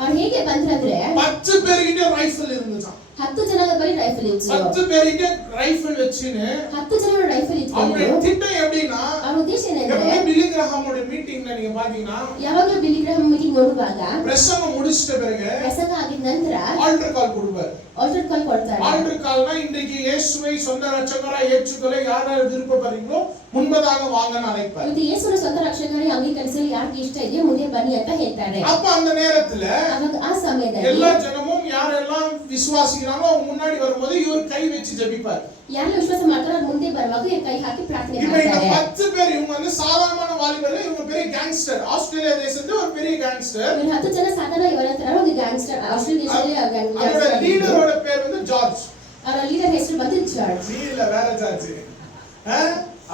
ಅವ್ರು ಹೇಗೆ ಬಂದ್ರಂದ್ರೆ 10 பேர்கிட்ட ரைஃபிள் இருந்துச்சாம். 10 ಜನರ ಬಳಿ ರೈಫಲ್ ಇತ್ತು. 10 பேர்கிட்ட ரைஃபிள் வச்சினு 10 ಜನರ ರೈಫಲ್ அவங்களுடைய ಇಟ್ಕೊಂಡು திட்டம் எப்படின்னா, ಅವ್ರ ಉದ್ದೇಶ ಏನಂದ್ರೆ எப்படி பில்லி கிரஹாமோட மீட்டிங்ல நீங்க பாத்தீங்கன்னா ಯಾವಾಗಲೂ ಬಿಲ್ಲಿ ಗ್ರಹಂ ಮೀಟಿಂಗ್ ನೋಡುವಾಗ பிரசங்கம் முடிச்சிட்ட பிறகு ಪ್ರಸಂಗ ಆಗಿದ ನಂತರ ஆல்டர் கால் கொடுப்பாரு. ಆಲ್ಟರ್ ಕಾಲ್ ಕೊಡ್ತಾರೆ. ஆல்டர் கால்னா இன்றைக்கு இயேசுவை சொந்த ரட்சகரா ஏற்றுக்கொள்ள யார் யார் விருப்பப்படுறீங்களோ முன்பதாக வாங்கன்னு அழைப்பார். ಇವತ್ತು ಯೇಸುವಿನ ಸ್ವಂತ ರಕ್ಷಕನಾಗಿ ಅಂಗೀಕರಿಸಲು ಯಾರಿಗೆ ಇಷ್ಟ ಇದೆಯೋ ಮುಂದೆ ಬನ್ನಿ ಅಂತ ಹೇಳ್ತಾರೆ. அப்ப அந்த நேரத்துல ಅವಾಗ ಆ ಸಮಯದಲ್ಲಿ எல்லா ஜனமும் யாரெல்லாம் விசுவாசிக்கிறாங்களோ அவங்க முன்னாடி வரும்போது இவர் கை வச்சு ஜெபிப்பார். ಯಾರು ವಿಶ್ವಾಸ ಮಾಡ್ತಾರೋ ಅವ್ರು ಮುಂದೆ ಬರುವಾಗ ಇವ್ರು ಕೈ ಹಾಕಿ ಪ್ರಾರ್ಥನೆ இப்ப இந்த ಮಾಡ್ತಾರೆ. 10 பேர் இவங்க வந்து சாதாரணமான வாலிபர்கள், இவங்க பெரிய கேங்ஸ்டர். ஆஸ்திரேலியா தேசத்துல ஒரு பெரிய கேங்ஸ்டர். ಇವ್ರು 10 ಜನ ಸಾಧಾರಣ ಇವರ ಹತ್ರ ಒಂದು ಗ್ಯಾಂಗ್ಸ್ಟರ್. ಆಸ್ಟ್ರೇಲಿಯಾ ದೇಶದಲ್ಲಿ அவரோட லீடரோட பேர் வந்து ஜார்ஜ். ಅವರ ಲೀಡರ್ ಹೆಸರು ಬಂದು ಜಾರ್ಜ್. இல்ல வேற ஜார்ஜ்.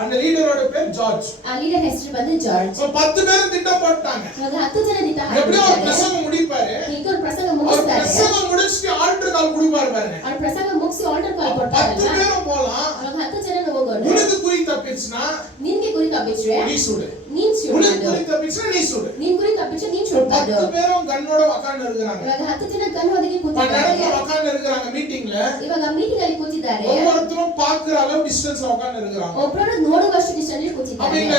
அந்த லீடரோட பேர் ஜார்ஜ். ಆ ಲೀಡರ್ ಹೆಸರು ಬಂದು ಜಾರ್ಜ್. சோ 10 பேரும் திட்டம் போட்டாங்க. ಇವಾಗ 10 ಜನ ದಿಟ್ಟ எப்படியோ ஒரு ಹಾಕಿದ್ದಾರೆ. பிரசங்கம் முடிப்பாரு. ಈಗ ஒரு ಪ್ರಸಂಗ அவர் ಮುಗಿಸ್ತಾರೆ. பிரசங்கம் முடிச்சிட்டு ஆல்டர் கால் கொடுப்பாரு பாருங்க. ಅವ್ರ ಪ್ರಸಂಗ ಮುಗಿಸಿ ಆಲ್ಟರ್ ಕಾಲ್ 10 ಕೊಡ್ತಾರಲ್ಲ. பேரும் போலாம். ಅವಾಗ 10 ಜನ ಹೋಗೋಣ. உனக்கு குறி தப்பிச்சுனா ನಿನ್ಗೆ ಗುರಿ ತಪ್ಪಿಟ್ರೆ நீ சுடு. ನೀನ್ உனக்கு ಸುಡು. குறி தப்பிச்சுனா நீ சுடு. ನೀನ್ ಗುರಿ ತಪ್ಪಿಟ್ರೆ ನೀನ್ ಸುಡ್ತಾಡು. 10 பேரும் கண்ணோட உட்கார்ந்து இருக்காங்க. ಇವಾಗ 10 ಜನ ಗನ್ ಒದಗಿ அந்த ಕೂತಿದ್ದಾರೆ. இடத்துல உட்கார்ந்து இருக்காங்க மீட்டிங்ல. ಇವಾಗ ಮೀಟಿಂಗ್ ಅಲ್ಲಿ ಕೂತಿದ್ದಾರೆ. ஒவ்வொருத்தரும் பாக்குற அளவு டிஸ்டன்ஸ்ல உட்கார்ந்து இருக்காங்க. ಒಬ್ಬರನ್ನ ನೋಡುವಷ್ಟು ಡಿಸ್ಟೆನ್ಸ್ ಅಲ್ಲಿ அப்ப ಕೂತಿದ್ದಾರೆ. இந்த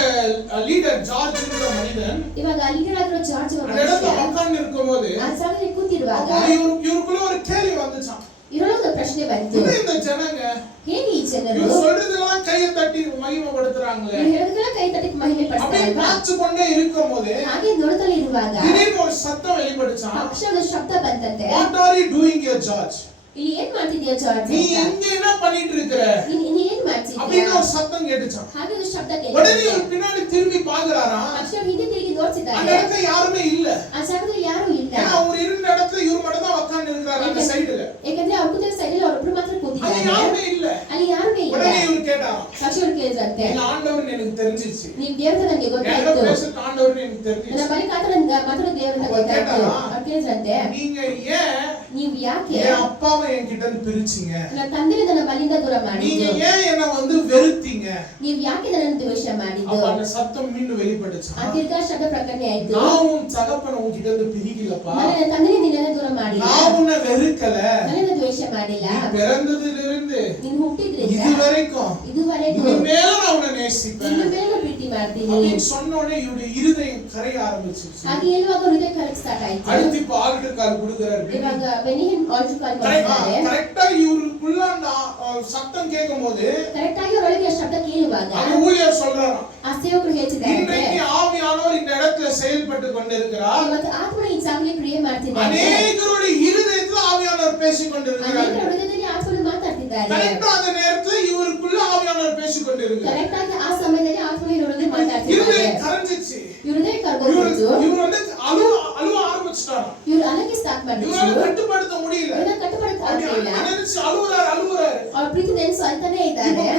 லீடர் ஜார்ஜ்ங்கிற மனிதன் ಇವಾಗ ಲೀಡರ್ ಆಗಿರೋ ಜಾರ್ಜ್ ಒಬ್ಬ அந்த இடத்துல ಮನುಷ್ಯ உட்கார்ந்து இருக்கும்போது ಆ ಜಾಗದಲ್ಲಿ ಕೂತಿರುವಾಗ இவருக்குள்ள ஒரு கேள்வி வந்துச்சாம். ಇರೊಳಗೆ ಪ್ರಶ್ನೆ ಬಂತು. இந்த ஜனங்க ಹೇಗೆ ಈ ಜನರು இவர் சொல்றதெல்லாம் கையை தட்டி மகிமைப்படுத்துறாங்களே. ಇವ್ರು ಹೇಳೋದನ್ನ ಕೈ ತಟ್ಟಿ ಮಹಿಮೆ அப்படி ಪಡಿಸ್ತಾರಲ್ವಾ? பார்த்து கொண்டே இருக்கும்போது ಹಾಗೆ ನೋಡ್ತಲೇ ಇರುವಾಗ திடீர்னு ஒரு சத்தம் வெளிப்படுச்சாம். ಪಕ್ಷದ ಶಬ್ದ ಬಂತಂತೆ. What are you doing here, George? ಇಲ್ಲಿ ಏನ್ ಮಾಡ್ತಿದ್ಯಾ ಜಾರ್ಜ್ நீ ಅಂತ? இங்க என்ன பண்ணிட்டு இருக்கிற? ನೀನ್ ಏನ್ ಮಾಡ್ತಿದ್ಯಾ? அப்படின்னு ஒரு சத்தம் கேட்டுச்சாம். ಹಾಗೆ ಒಂದು ಶಬ್ದ உடனே ಕೇಳಿದೆ. இவர் பின்னாடி திரும்பி பாக்குறாராம். ಪಕ್ಷ ಹಿಂದೆ ತಿರುಗಿ அந்த ನೋಡ್ತಿದ್ದಾರೆ. இடத்துல யாருமே இல்ல. ಆ ಜಾಗದಲ್ಲಿ ಯಾರು ಇಲ್ಲ. ஏன்னா அவர் இருந்த இடத்துல இவர் மட்டும் தான் உட்கார்ந்து இருக்கிறாரு அந்த சைடுல. ಯಾಕಂದ್ರೆ ಅವ್ರ ಕೂತಿರೋ ಸೈಡ್ ಅಲ್ಲಿ ಅವ್ರೊಬ್ರು ಮಾತ್ರ அங்க ಕೂತಿದ್ದಾರೆ. யாருமே இல்ல. ಅಲ್ಲಿ ಯಾರುமே ಇಲ್ಲ. உடனே இவர் கேட்டாராம். ಪಕ್ಷ ಅವ್ರು ಕೇಳಿದ್ರಂತೆ, நீங்க ஆண்டவர்னு எனக்கு தெரிஞ்சிச்சு. ನೀವ್ ದೇವ್ರ ನನಗೆ என்னோட ಗೊತ್ತಾಯ್ತು. பேசுறது ஆண்டவர்னு எனக்கு ನನ್ನ தெரிஞ்சிச்சு. ಬಳಿ ಮಾತಾಡೋ ದೇವ್ರ அப்ப ಗೊತ್ತಾಯ್ತು. கேட்டாரா? ಅವ್ರು ಕೇಳಿದ್ರಂತೆ, நீங்க ஏன் ನೀವ್ ಯಾಕೆ என் அப்பாவை என்கிட்ட இருந்து பிரிச்சீங்க? ನನ್ನ ತಂದೆ ನನ್ನ ಬಳಿಯಿಂದ ದೂರ நீங்க ಮಾಡಿದ್ದು? ஏன் என்ன வந்து வெறுத்தீங்க? ನೀವ್ ಯಾಕೆ ನನ್ನನ್ನು ದ್ವೇಷ ಮಾಡಿದ್ದು? அப்ப அந்த சத்தம் மீண்டும் வெளிப்பட்டுச்சு. ಆ ತಿರ್ಗಾ ಶಬ್ದ ಪ್ರಕಟಣೆ ಆಯ್ತು. நான் உன் தகப்பனை உன்கிட்ட இருந்து பிரிக்கலப்பா. ನನ್ನ ತಂದೆ ನಿನ್ನನ್ನು ದೂರ ಮಾಡಿಲ್ಲ. நான் உன்னை வெறுக்கல. ನನ್ನನ್ನು ದ್ವೇಷ ಮಾಡಿಲ್ಲ. நீ பிறந்ததிலிருந்து ನೀನು ಹುಟ್ಟಿದ್ರಿಂದ இதுவரைக்கும் ಇದುವರೆಗೂ இனிமேல நான் உன்னை நேசிப்பேன். ಇನ್ನು ಮೇಲೆ ಪ್ರೀತಿ ಮಾಡ್ತೀನಿ. அப்படின்னு சொன்ன உடனே இவருடைய இருதயம் கரைய ஆரம்பிச்சிருச்சு. ಹಾಗೆ ಹೇಳುವಾಗ ಹೃದಯ ಕರೆಕ್ಟ್ ಸ್ಟಾರ್ಟ್ ಆಯ್ತು. அடுத்து இப்ப ஆல்டர் கால் கொடுக்கறாரு. ಇವಾಗ ಬೆನಿಹನ್ ಆಲ್ಟರ್ ಕಾಲ್ ಮಾಡ್ತಾರೆ. கரெக்டா இவருக்குள்ள அந்த சத்தம் கேட்கும்போது ಕರೆಕ್ಟ್ ಆಗಿ ಅವರೊಳಗೆ ಶಬ್ದ ಕೇಳುವಾಗ அந்த ஊழியர் சொல்றாராம். ಆ ಸೇವಕರು ಹೇಳ್ತಿದ್ದಾರೆ, இன்றைக்கு ஆவியானவர் இந்த இடத்துல செயல்பட்டு கொண்டிருக்கிறார். ಇವತ್ತು ಆತ್ಮನ ಈ ಜಾಗದಲ್ಲಿ ಕ್ರಿಯೆ ಮಾಡ್ತಿದ್ದಾರೆ. அநேகருடைய இருதயத்துல ஆவியானவர் பேசிக் கொண்டிருக்கிறார். ಅನೇಕ ಹೃದಯದಲ್ಲಿ ಆತ್ಮನ ಮಾತಾಡ್ತಿದ್ದಾರೆ. கரெக்டா அந்த நேரத்துல இவருக்குள்ள ஆவியானவர் பேசிக் கொண்டிருக்கிறார். ಕರೆಕ್ಟ್ ಆಗಿ ಆ ಸಮಯದಲ್ಲಿ ಆತ್ಮನ ಇರೋರಿಗೆ ಮಾತಾಡ್ತಿದ್ದಾರೆ. இருதயம் கரைஞ்சிச்சு. ಇವ್ರ ಹೃದಯ ಕರ್ಗೋಗ್ಬಿಟ್ಟು இவர் வந்து அழுவ ஆரம்பிச்சிட்டாராம். ಇವ್ರು ಅಲಕ್ಕೆ ಸ್ಟಾರ್ಟ್ இவரால ಮಾಡಿದ್ರು. கட்டுப்படுத்த முடியல. ಇವ್ರನ್ನ ಕಟ್ಟುಪಡಕ್ ಆಗ್ಲಿಲ್ಲ. நினைச்சு அழுவுறாரு. ಅವ್ರ ಪ್ರೀತಿ ನೆನ್ಸು ಅಂತಾನೆ இப்ப ಇದ್ದಾರೆ.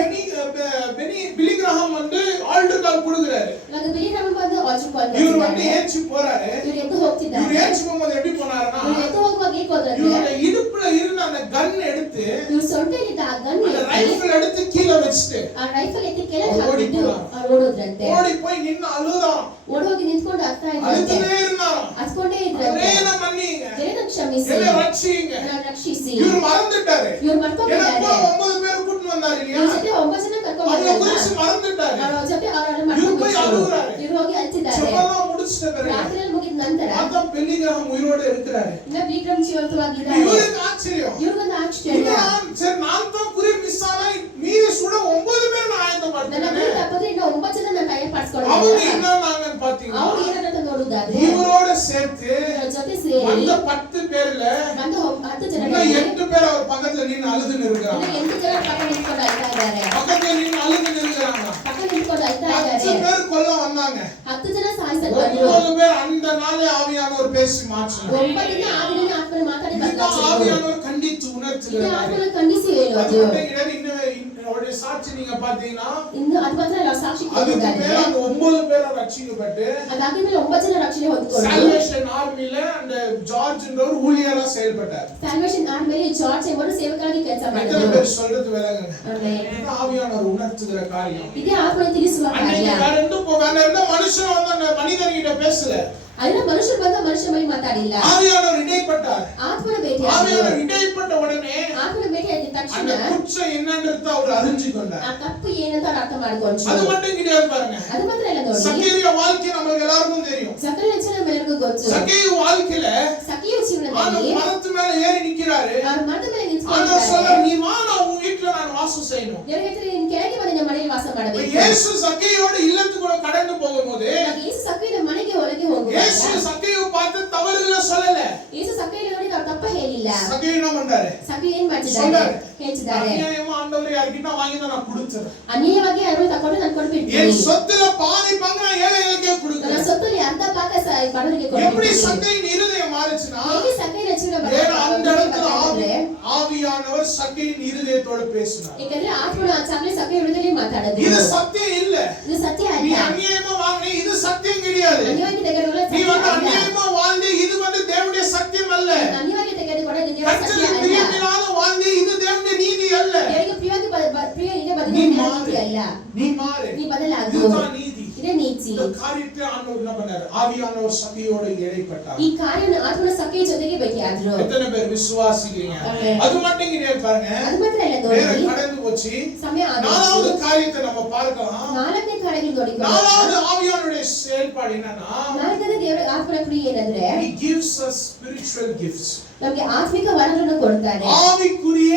பிலி கிரஹாம் வந்து ஆல்டர் கால் கொடுக்கறாரு. ಇವಾಗ ಬಿಲಿಗ್ರಾಮ್ ಬಂದು ಆಲ್ಟರ್ ಕಾಲ್ இவர் வந்து ಮಾಡ್ತಿದ್ದಾರೆ. ஏஞ்சி போறாரு. ಇವ್ರು ಎದ್ದು இவர் ಹೋಗ್ತಿದ್ದಾರೆ. ஏஞ்சி போகும்போது எப்படி போனாருன்னா ಇವ್ರು ಎದ್ದು ಹೋಗುವಾಗ ಹೇಗೆ ಹೋದ್ರಂದ್ರೆ, இவரோட இடுப்புல இருந்த அந்த கன் எடுத்து ಇವ್ರು ಸೊಂಟಲಿದ್ದ ಆ ಗನ್ அந்த ரைஃபிள் எடுத்து கீழே வச்சிட்டு ಆ ರೈಫಲ್ ಎತ್ತಿ ಕೆಳಗೆ ಅವ್ರು ಹಾಕಿದ್ದು ಓಡಿದ್ರು. ಅವ್ರು ಓಡೋದ್ರಂತೆ. ஓடி போய் நின்னு அழுதாராம். ಓಡೋಗಿ ನಿಂತ್ಕೊಂಡು ಅರ್ಥ ಇದ್ರಂತೆ. அழுதுட்டே இருந்தாராம். ಹಚ್ಕೊಂಡೇ ஒரே ಇದ್ರಂತೆ. என்ன மன்னிங்க. ದೇವರನ್ನ ಕ್ಷಮಿಸಿ, என்ன ரட்சிங்க. ನನ್ನ ರಕ್ಷಿಸಿ. இவர் மறந்துட்டாரு. ಇವ್ರು ஏன்னா ಮರ್ಕೊಂಡ್ಬಿಟ್ಟಾರೆ. கூட 9 பேர் கூட்டிட்டு வந்தாரு இல்லையா? ಇವ್ರ ಜೊತೆ 9 ಜನ ಕರ್ಕೊಂಡು அவங்கள ಬಂದ್ರಲ್ಲ, குறிச்சு மறந்துட்டாரு. ಅವ್ರ ಜೊತೆ ಅವರನ್ನ ಇವ್ರು போய் ಮರ್ಕೊಂಡ್ಬಿಟ್ರು. ಅಳುವ್ರಾರೆ. ಇವ್ರು ಹೋಗಿ ಅಳ್ತಿದ್ದಾರೆ. செபலாம் முடிச்சிட்ட பிறகு ರಾತ್ರಿಯಲ್ಲಿ ಮುಗಿದ ನಂತರ அதான் பெலி கிரஹாம் உயிரோட இருக்கிறாரு. ಇನ್ನ ಬಿಲಿಗ್ರಾಮ್ ಜೀವಂತವಾಗಿದ್ದಾರೆ. இவருக்கு ஆச்சரியம். ಇವ್ರಿಗೊಂದು ಆಶ್ಚರ್ಯ. சரி நான் தான் குறி மிஸ் ஆனா மீதி சுட 9 பேர் நான் ನನ್ನ ஆயத்தப்படுத்தேன். ಗುರಿ ತಪ್ಪಿದ್ರೆ ಇನ್ನ 9 ಜನ ನಾನು ತಯಾರು அவங்க ಪಡಿಸ್ಕೊಳ್ಳೋದು. என்ன நாங்கன்னு பாத்தீங்கன்னா ಅವ್ರು ಏನಂತ ನೋಡುದಾದ್ರೆ, இவரோட சேர்த்து ಇವ್ರ ಜೊತೆ ಸೇರಿ அந்த 10 பேர்ல ಒಂದು 10 இன்னும் ಜನರಲ್ಲಿ 8 பேர் அவர் பக்கத்துல நின்னு அழுதுன்னு இருக்காங்க. ಇನ್ನ 8 ಜನ ಪಕ್ಕ ನಿಂತ್ಕೊಂಡು ಅಳ್ತಾ ಇದ್ದಾರೆ. பக்கத்துல நின்னு அழுதுன்னு இருக்காங்க. ಪಕ್ಕ ನಿಂತ್ಕೊಂಡು ಅಳ್ತಾ 10 ಇದ್ದಾರೆ. பேர் கொல்ல வந்தாங்க. 10 ಜನ ಸಾಯಿಸಕ್ ಬಂದ್ರು. 9 பேர் அந்த நாளே ஆவியானவர் பேசி மாற்றினார். 9 ದಿನ ಆ ದಿನ ಆತ್ಮನ ಮಾತಾಡಿ இதுதான் ಬದಲಾಯಿಸಿದ್ರು. ஆவியானவர் கண்டித்து ಇದು உணர்த்துகிறார். ಆತ್ಮನ ಖಂಡಿಸಿ அது ಹೇಳೋದು. மட்டும் கிடையாது. இன்னும் அவருடைய சாட்சி நீங்க பாத்தீங்கன்னா ಇನ್ನು ಅದು ಮಾತ್ರ ನಾವು ಸಾಕ್ಷಿ அதுக்கு ಕೊಟ್ಟಿದ್ದಾರೆ. மேல அந்த 9 பேரை ரட்சிக்கப்பட்டு ಅದಾದ್ಮೇಲೆ 9 ಜನ ರಕ್ಷಣೆ ಹೊಂದಿಕೊಂಡು சால்வேஷன் ஆர்மில அந்த ஜார்ஜ்ன்றவர் ஊழியரா செயல்பட்டார். ಸ್ಯಾಲ್ವೇಷನ್ ಆದ್ಮೇಲೆ ಜಾರ್ಜ್ ಎಂಬುವರು ಸೇವಕರಾಗಿ ಕೆಲಸ எத்தனை ಮಾಡಿದ್ರು. பேர் சொல்றது விளங்குங்க. ಆಮೇಲೆ இது ஆவியானவர் உணர்த்துகிற காரியம். ಇದೇ ಆತ್ಮನ ತಿಳಿಸುವ அன்னைக்கு ಕಾರ್ಯ. வேற எந்த மனுஷன் வந்து அந்த மனிதன்கிட்ட பேசல. ಅದನ್ನ ಮನುಷ್ಯರು ಬಂದ ಮನುಷ್ಯ ಬಳಿ ಮಾತಾಡಿಲ್ಲ. ஆவியானவர் இடைப்பட்டார். ಆತ್ಮನ ಭೇಟಿ ஆவியானவர் இடைப்பட்ட உடனே ಆತ್ಮನ ಭೇಟಿ ಆದ ತಕ್ಷಣ அந்த குற்றம் என்னன்றது அவர் அறிஞ்சு கொண்டார். ಆ ತಪ್ಪು ಏನಂತ ಅವ್ರು ಅರ್ಥ ಮಾಡ್ಕೊಂಡ್ರು. அது மட்டும் கிடையாது பாருங்க. ಅದು ಮಾತ್ರ ಇಲ್ಲ ನೋಡಿ. சக்கேரிய வாழ்க்கை நமக்கு எல்லாருக்கும் தெரியும். ಸಕಲ ಹೆಚ್ಚಿನ ನಮ್ಮೆಲ್ಲರಿಗೂ ಗೊತ್ತು. சக்கேய வாழ்க்கையில ಸಖಿಯ அந்த ಜೀವನದಲ್ಲಿ மரத்து மேல ஏறி நிக்கிறாரு. ಅವ್ರ ಮರದ ಮೇಲೆ ஆண்டவர் ನಿಂತ್ಕೊಂಡಿದ್ದಾರೆ. சொல்றார், நீ வா, நான் உன் வீட்டுல நான் வாசம் செய்யணும். ದೇವರು ಹೇಳ್ತಾರೆ, ನೀನು ಕೆಳಗೆ ಬಂದು ನಿಮ್ಮ ಮನೆಯಲ್ಲಿ ವಾಸ ಮಾಡಬೇಕು. இயேசு சக்கேயோட இல்லத்துக்குள்ள கடந்து போகும்போது ಇವಾಗ ಯೇಸು ಸಖಿಯ ಮನೆಗೆ ಒಳಗೆ இயேசு ಹೋಗುವಾಗ சக்கேயை பார்த்து தவறுகளை சொல்லல. ಯೇಸು ಸಖಿಯಲ್ಲಿ ನೋಡಿ ಅವ್ರು ತಪ್ಪ ಹೇಳಿಲ್ಲ. சக்கே என்ன பண்றாரு? ಸಖಿ ಏನ್ ಮಾಡ್ತಿದ್ದಾರೆ? சொல்றாரு, ಹೇಳ್ತಿದ್ದಾರೆ, அநியாயமா ஆண்டவரே யார்கிட்ட வாங்கி தான் நான் கொடுத்துறேன். ಅನ್ಯಾಯವಾಗಿ ಯಾರು ತಕೊಂಡು ನಾನು ಕೊಟ್ಬಿಡ್ತೀನಿ. என் சொத்துல பாதி பங்கு நான் ஏழைகளுக்கே ನನ್ನ கொடுக்கிறேன். ಸೊತ್ತಲ್ಲಿ ಅರ್ಧ ಭಾಗ ಬಡವರಿಗೆ எப்படி ಕೊಟ್ಬಿಡ್ತೀನಿ. சக்கையின் இருதயம் மாறுச்சுன்னா ಹೇಗೆ ಸಖಿಯ ಜೀವನ ஏன்னா அந்த இடத்துல ಬದಲಾಗಿದೆ? ஆவியானவர் சக்கையின் இருதயத்தோட பேசினார். ಯಾಕಂದ್ರೆ ಆತ್ಮನ ಆ ಚಾಕ್ಲೆ ಸಖಿಯ ಹೃದಯದಲ್ಲಿ ಮಾತಾಡೋದು இது சத்தியம் இல்ல. ಇದು ಸತ್ಯ நீ ಅಲ್ಲ அநியாயமா வாங்கின இது சத்தியம் கிடையாது. ಅನ್ಯವಾಗಿ ತೆಗೆದುಕೊಳ್ಳೋ நீ ಸತ್ಯ வந்து ಅಲ್ಲ அநியாயமா வாழ்ந்து இது வந்து தேவனுடைய சத்தியம் அல்ல. ಅನ್ಯವಾಗಿ ತೆಗೆದುಕೊಳ್ಳೋ ದೇವರ ಸತ್ಯ கர்த்தருக்கு ಅಲ್ಲ பிரியமில்லாத வாழ்ந்து இது தேவனுடைய நீதி அல்ல. ದೇವರಿಗೆ ಪ್ರಿಯವಾಗಿ ಪ್ರಿಯನಿಗೆ நீ ಬದಲಾವಣೆ மாறு. ಅಲ್ಲ நீ மாறு. ನೀ ಬದಲಾಗು இதுதான் நீதி. ಇದೇ ನೀತಿ இந்த காரியத்தை ஆண்டவர் என்ன பண்ணாரு? ஆவியானவர் சபையோடு இடைப்பட்டார். ಈ ಕಾರ್ಯವನ್ನು ಆತ್ಮನ ಸಖಿಯ ಜೊತೆಗೆ ಭೇಟಿಯಾದ್ರು எத்தனை பேர் விசுவாசிக்கிறீங்க? ஆமென். அது மட்டும் கிடையாது பாருங்க. ಅದು ಮಾತ್ರ ಅಲ್ಲ வேற ನೋಡಿ கடந்து போச்சு. ಸಮಯ நாலாவது ಆದಷ್ಟು காரியத்தை நம்ம பார்க்கலாம். ನಾಲ್ಕನೇ ಕಾರ್ಯಗಳು ನೋಡಿಕೊಳ್ಳೋಣ நாலாவது ஆவியானுடைய செயல்பாடு என்னன்னா, ನಾಲ್ಕನೇ ದೇವರ ಆತ್ಮನ ಕ್ರಿಯೆ ಏನಂದ್ರೆ he gives us spiritual gifts. ನಮಗೆ ಆತ್ಮಿಕ ವರಗಳನ್ನು ಕೊಡ್ತಾರೆ ஆவிக்குரிய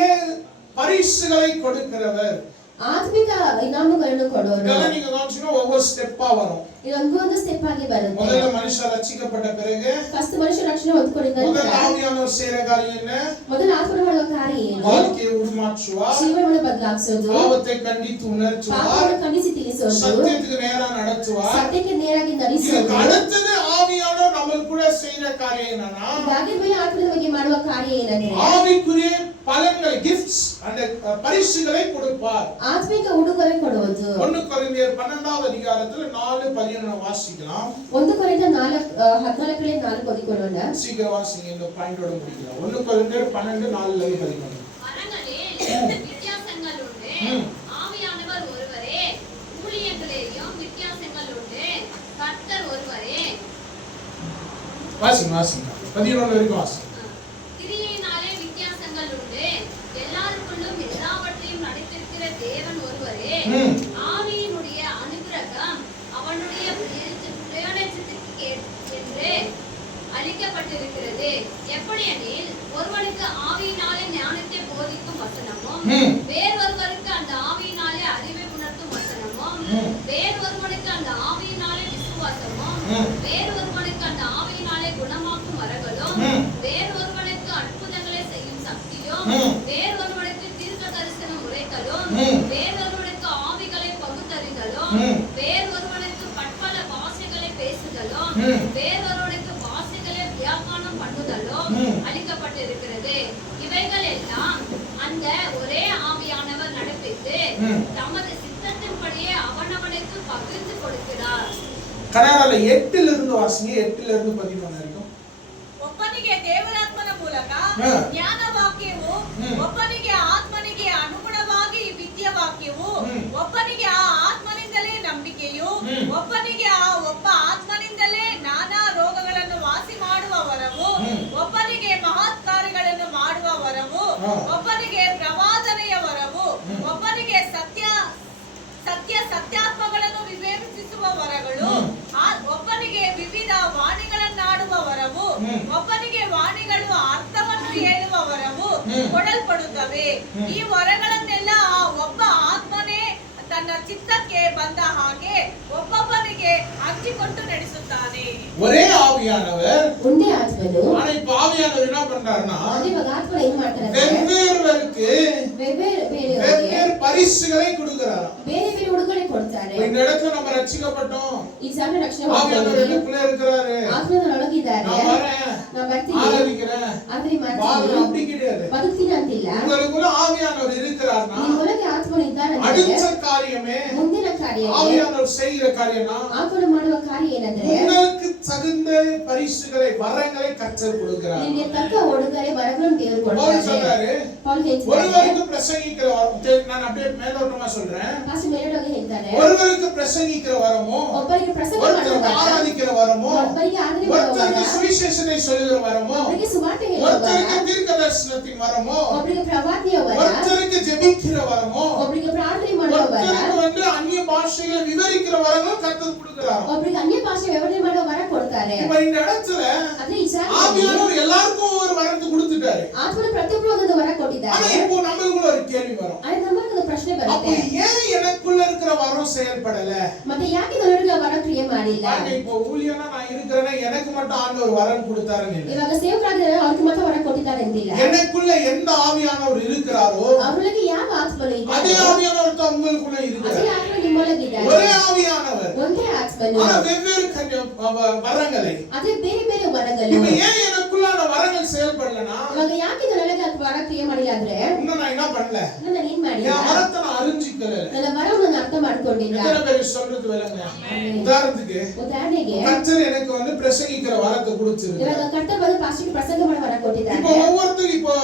பரிசுகளை கொடுக்கிறவர். ಆತ್ಮಿಕ ಇನಾಮಗಳನ್ನು ಕೊಡೋರು இதெல்லாம் நீங்க கவனிச்சீங்கன்னா ஒவ்வொரு ஸ்டெப்பா வரும். ಇದೊಂದು ಸ್ಟೆಪ್ ಆಗಿ ಬರುತ್ತೆ முதல்ல மனுஷன் ரட்சிக்கப்பட்ட பிறகு ಫಸ್ಟ್ ಮನುಷ್ಯ ರಕ್ಷಣೆ ಹೊಂದ್ಕೊಂಡಿದ್ದ ನಂತರ முதல்ல ஆவியானவர் செய்யற காரியம் என்ன? ಮೊದಲು ಆತ್ಮನ ಮಾಡುವ ಕಾರ್ಯ ಏನು வாழ்க்கையை உருமாற்றுவார். ಜೀವನವನ್ನು ಬದಲಾಯಿಸೋದು பாவத்தை கண்டித்து உணர்த்துவார். ಪಾಪವನ್ನು ಖಂಡಿಸಿ ತಿಳಿಸೋದು சத்தியத்துக்கு நேரா நடத்துவார். ಸತ್ಯಕ್ಕೆ ನೇರಾಗಿ இதுக்கு ನಡೆಸೋದು அடுத்தது ஆவியானவர் நம்ம கூட செய்யற காரியம் என்னன்னா, ಇದಾಗಿದ ಮೇಲೆ ಆತ್ಮದ ಬಗ್ಗೆ ಮಾಡುವ ಕಾರ್ಯ ಏನಂದ್ರೆ ஆவிக்குரிய பலன்கள் கிஃப்ட்ஸ் அந்த பரிசுகளை கொடுப்பார். ಆತ್ಮಿಕ ಉಡುಗೊರೆ ಕೊಡುವುದು 1 கொரிந்தியர் 12வது அதிகாரத்துல 4:11 வாசிக்கலாம். 1 ಕೊರಿಂಥ 14:4 ಓದಿಕೊಳ್ಳೋಣ சீக்கிரம் வாசிங்க, இந்த பாயிண்டோட முடிக்கலாம். 1 கொரிந்தியர் 12:4-11. வரங்களில் வித்தியாசங்கள் உண்டு, ஆவியானவர் ஒருவரே, ஊழியங்களிலேயும் வித்தியாசங்கள் உண்டு, கர்த்தர் ஒருவரே. வாசிங்க 11 வரைக்கும் வாசிங்க. கிரியையினாலே வித்தியாசங்கள் உண்டு, எல்லாருக்குள்ளும் எல்லாவற்றையும் நடத்திருக்கிற தேவன் ஒருவரே. ஆவியினுடைய அனுக்கிரகம் அவனுடைய பிரயோஜனத்திற்கு என்று அளிக்கப்பட்டிருக்கிறது. எப்படியெனில் ஒருவனுக்கு ஆவியினாலே ஞானத்தை போதிக்கும் வசனமும், வேறொருவருக்கு அந்த ஆவியினாலே அறிவை உணர்த்தும் வசனமும், வேறொருவனுக்கு அந்த ஆவியினாலே விசுவாசமும், வேறொருவனுக்கு அந்த ஆவியினாலே குணமாக்கும் வரங்களும், வேறொருவனுக்கு அற்புதங்களை செய்யும் சக்தியும், வேறொருவனுக்கு தீர்க்க தரிசனம் உரைத்தலும், வேறொருவனுக்கு ஆவிகளை பகுத்தறிதலும், வேறொருவனுக்கு பற்பல பாஷைகளை பேசுதலும், வேறொருவனுக்கு பாஷைகளை வியாக்கியானம் பண்ணுதலும் அளிக்கப்பட்டிருக்கிறது. இவைகள் எல்லாம் அந்த ஒரே ஆவியானவர் நடப்பித்து தமது சித்தத்தின்படியே அவனவனுக்கு பகிர்ந்து கொடுக்கிறார். கனடால 8ல இருந்து வாசிங்க, 8ல இருந்து 11 வரைக்கும். ಒಬ್ಬನಿಗೆ ದೇವರಾತ್ಮನ ಮೂಲಕ ಜ್ಞಾನ ವಾಕ್ಯವು, ಒಬ್ಬನಿಗೆ ಆತ್ಮನಿಗೆ ಅನುಗುಣವಾಗಿ ವಿದ್ಯಾ ವಾಕ್ಯವು, ಒಬ್ಬನಿಗೆ ಆ ಆತ್ಮನಿಂದಲೇ ನಂಬಿಕೆಯು, ಒಬ್ಬನಿಗೆ ಆ ಒಬ್ಬ ಆತ್ಮನಿಂದಲೇ ನಾನಾ ರೋಗಗಳನ್ನು ವಾಸಿ ಮಾಡುವ ವರವು, ಒಬ್ಬನಿಗೆ ಮಹತ್ ಕಾರ್ಯಗಳನ್ನು ಮಾಡುವ ವರವು, ಒಬ್ಬನಿಗೆ ಪ್ರವಾದನೆಯ ವರವು, ಒಬ್ಬನಿಗೆ ಸತ್ಯಾತ್ಮಗಳನ್ನು ವಿವೇಚಿಸುವ ವರಗಳು, ಒಬ್ಬನಿಗೆ ವಿವಿಧ ವಾಣಿಗಳನ್ನಾಡುವ ವರವು, ಒಬ್ಬನಿಗೆ ವಾಣಿಗಳು ಅರ್ಥವನ್ನು ಹೇಳುವ ವರವು ಕೊಡಲ್ಪಡುತ್ತವೆ. ಈ ವರಗಳನ್ನೆಲ್ಲ ಒಬ್ಬ ಆತ್ಮನೇ ತನ್ನ ಚಿತ್ತಕ್ಕೆ ಬಂದ ಹಾಗೆ ಒಬ್ಬೊಬ್ಬನಿಗೆ ಹಂಚಿಕೊಂಡು ನಡೆಸುತ್ತಾನೆ. ஒரே ஆவியானவர். ಒಂದೇ ಆತ್ಮನು. ஆனா இப்ப ஆவியானவர் என்ன பண்றாருன்னா, ಇವಾಗ ಆತ್ಮ ಏನು ಮಾಡ್ತಾರೆ? வெவ்வேறுவருக்கு வெவ்வேறு பரிசுகளை கொடுக்கிறாராம். ಬೇರೆ ಬೇರೆ ಉಡುಗೊರೆ ಕೊಡ್ತಾರೆ. இந்த இடத்துல நம்ம ரட்சிக்கப்பட்டோம், ಈ ಜಾಗ ರಕ್ಷಣೆ ஆவியானவர் எனக்குள்ள இருக்கிறாரு, ಆತ್ಮದೊಳಗಿದ್ದಾರೆ, நான் வரேன், நான் ಬರ್ತೀನಿ, ஆராதிக்கிறேன், ಆದ್ರೆ வாழ்றேன், அப்படி கிடையாது. ಬದುಕ್ತೀನಿ ಅಂತಿಲ್ಲ. உங்களுக்குள்ள ஆவியானவர் இருக்கிறார்னா ನಿಮ್ಮೊಳಗೆ ಆತ್ಮನು ಇದ್ದಾನೆ. அடுத்த காரியமே ಮುಂದಿನ ಕಾರ್ಯ ஆவியானவர் செய்கிற காரியம்னா, ಆತ್ಮನು ಮಾಡುವ ಕಾರ್ಯ ಏನಂದ್ರೆ உங்களுக்கு தகுந்த பரிசுகளை வரங்களை கர்த்தர் கொடுக்கிறார். ನಿಮಗೆ ತಕ್ಕ ಉಡುಗೊರೆ ವರಗಳನ್ನು ದೇವರು பவுல் ಕೊಡ್ತಾರೆ. சொல்றாரு, ಪೌಲ್ ಹೇಳ್ತಾರೆ, ஒருவருக்கு பிரசங்கிக்கிற வரம், நான் அப்படியே மேலோட்டமா சொல்றேன், ಪಾಸ್ಟರ್ ಮೇಲೋಗಿ ಹೇಳ್ತಾರೆ, ஒருவருக்கு பிரசங்கிக்கிற வரமோ, ಒಬ್ಬರಿಗೆ ಪ್ರಸಂಗ ஒருத்தருக்கு ಮಾಡುವ ವರ, ஆராதிக்கிற வரமோ, ಒಬ್ಬರಿಗೆ ಆರಾಧನೆ ಮಾಡುವ ವರ, ஒருத்தருக்கு சுவிசேஷத்தை சொல்லுகிற வரமோ, ಒಬ್ಬರಿಗೆ ಸುವಾರ್ತೆ ಹೇಳುವ ವರ, ஒருத்தருக்கு தீர்க்கதரிசனத்தின் வரமோ, ಒಬ್ಬರಿಗೆ ಪ್ರವಾದಿಯ ವರ, ஒருத்தருக்கு ஜெபிக்கிற வரமோ, ಒಬ್ಬರಿಗೆ ಪ್ರಾರ್ಥನೆ ಮಾಡುವ ವರ, ஒருத்தருக்கு வந்து அந்நிய பாஷைகளை விவரிக்கிற வரங்களும் கர்த்தர் கொடுக்கிறார். ಒಬ್ಬರಿಗೆ ಅನ್ಯ ಭಾಷೆ ವಿವರಣೆ ಮಾಡುವ ವರ ಕೊಡ್ತಾರೆ. இப்ப இந்த இடத்துல ಆದ್ರೆ ಈ ಜಾಗದಲ್ಲಿ ஆவியானவர் எல்லாருக்கும் ஒரு வரத்தை கொடுத்துட்டாரு. ಆತ್ಮನ ಪ್ರತಿಯೊಬ್ಬರು ಒಂದೊಂದು ವರ ஆனா ಕೊಟ್ಟಿದ್ದಾರೆ. இப்போ நம்மளுக்குள்ள ஒரு கேள்வி வரும், ಆದ್ರೆ ನಮ್ಮಲ್ಲಿ ಪ್ರಶ್ನೆ அப்ப ಬರುತ್ತೆ, ஏன் எனக்குள்ள இருக்கிற வரம் செயல்படல? ಮತ್ತೆ ಯಾಕೆ ನನ್ನೊಳಗೆ ಆ ವರ ಕ್ರಿಯೆ ಮಾಡಿಲ್ಲ? பாருங்க, இப்போ ஊழியனா நான் இருக்கிறேன்னா எனக்கு மட்டும் ஆண்டவர் வரன் கொடுத்தாருன்னு இல்லை. ಇವಾಗ ಸೇವಕರಾಗಿದ್ದಾರೆ, ಅವ್ರಿಗೆ ಮಾತ್ರ ವರ ಕೊಟ್ಟಿದ್ದಾರೆ ಅಂತಿಲ್ಲ. எனக்குள்ள எந்த ஆவியானவர் இருக்கிறாரோ ಅವರೊಳಗೆ ಯಾವ ಆತ್ಮನು அதே ಇದ್ದಾನೆ, ஆவியானவர் தான் உங்களுக்குள்ள ಅದೇ இருக்கிறார். ಆತ್ಮ ನಿಮ್ಮೊಳಗಿದ್ದಾನೆ. ஒரே ஆவியானவர், ಒಂದೇ ಆತ್ಮನು, ஆனா வெவ்வேறு வரங்களை. ಅದೇ ಬೇರೆ ಬೇರೆ ವರಗಳು. இப்ப ஏன் எனக்குள்ள அந்த வரங்கள் செயல்படலனா, ಇವಾಗ ಯಾಕೆ ನನ್ನೊಳಗೆ ಆ ವರ ಕ್ರಿಯೆ ಮಾಡಿಲ್ಲ ಅಂದ್ರೆ இன்னும் நான் என்ன பண்ணல, ನಾನು ಏನ್ ಮಾಡಿಲ್ಲ, என் வரத்தை நான் அறிஞ்சிக்கல. ನನ್ನ ವರವನ್ನು ನಾನು ಮಾಡ್ಕೊಂಡಿಲ್ಲ. எத்தனை பேர் சொல்றது விளங்க? உதாரணத்துக்கு ಉದಾಹರಣೆಗೆ கர்த்தர் எனக்கு வந்து பிரசங்கிக்கிற வரத்தை கொடுத்திருக்காரு. ಇವಾಗ ಕರ್ತರ್ ಬಂದು ಪಾಸ್ಟರ್ಗೆ ಪ್ರಸಂಗ ಮಾಡೋ ವರ ಕೊಟ್ಟಿದ್ದಾರೆ. இப்போ ஒவ்வொருத்தரும் இப்போ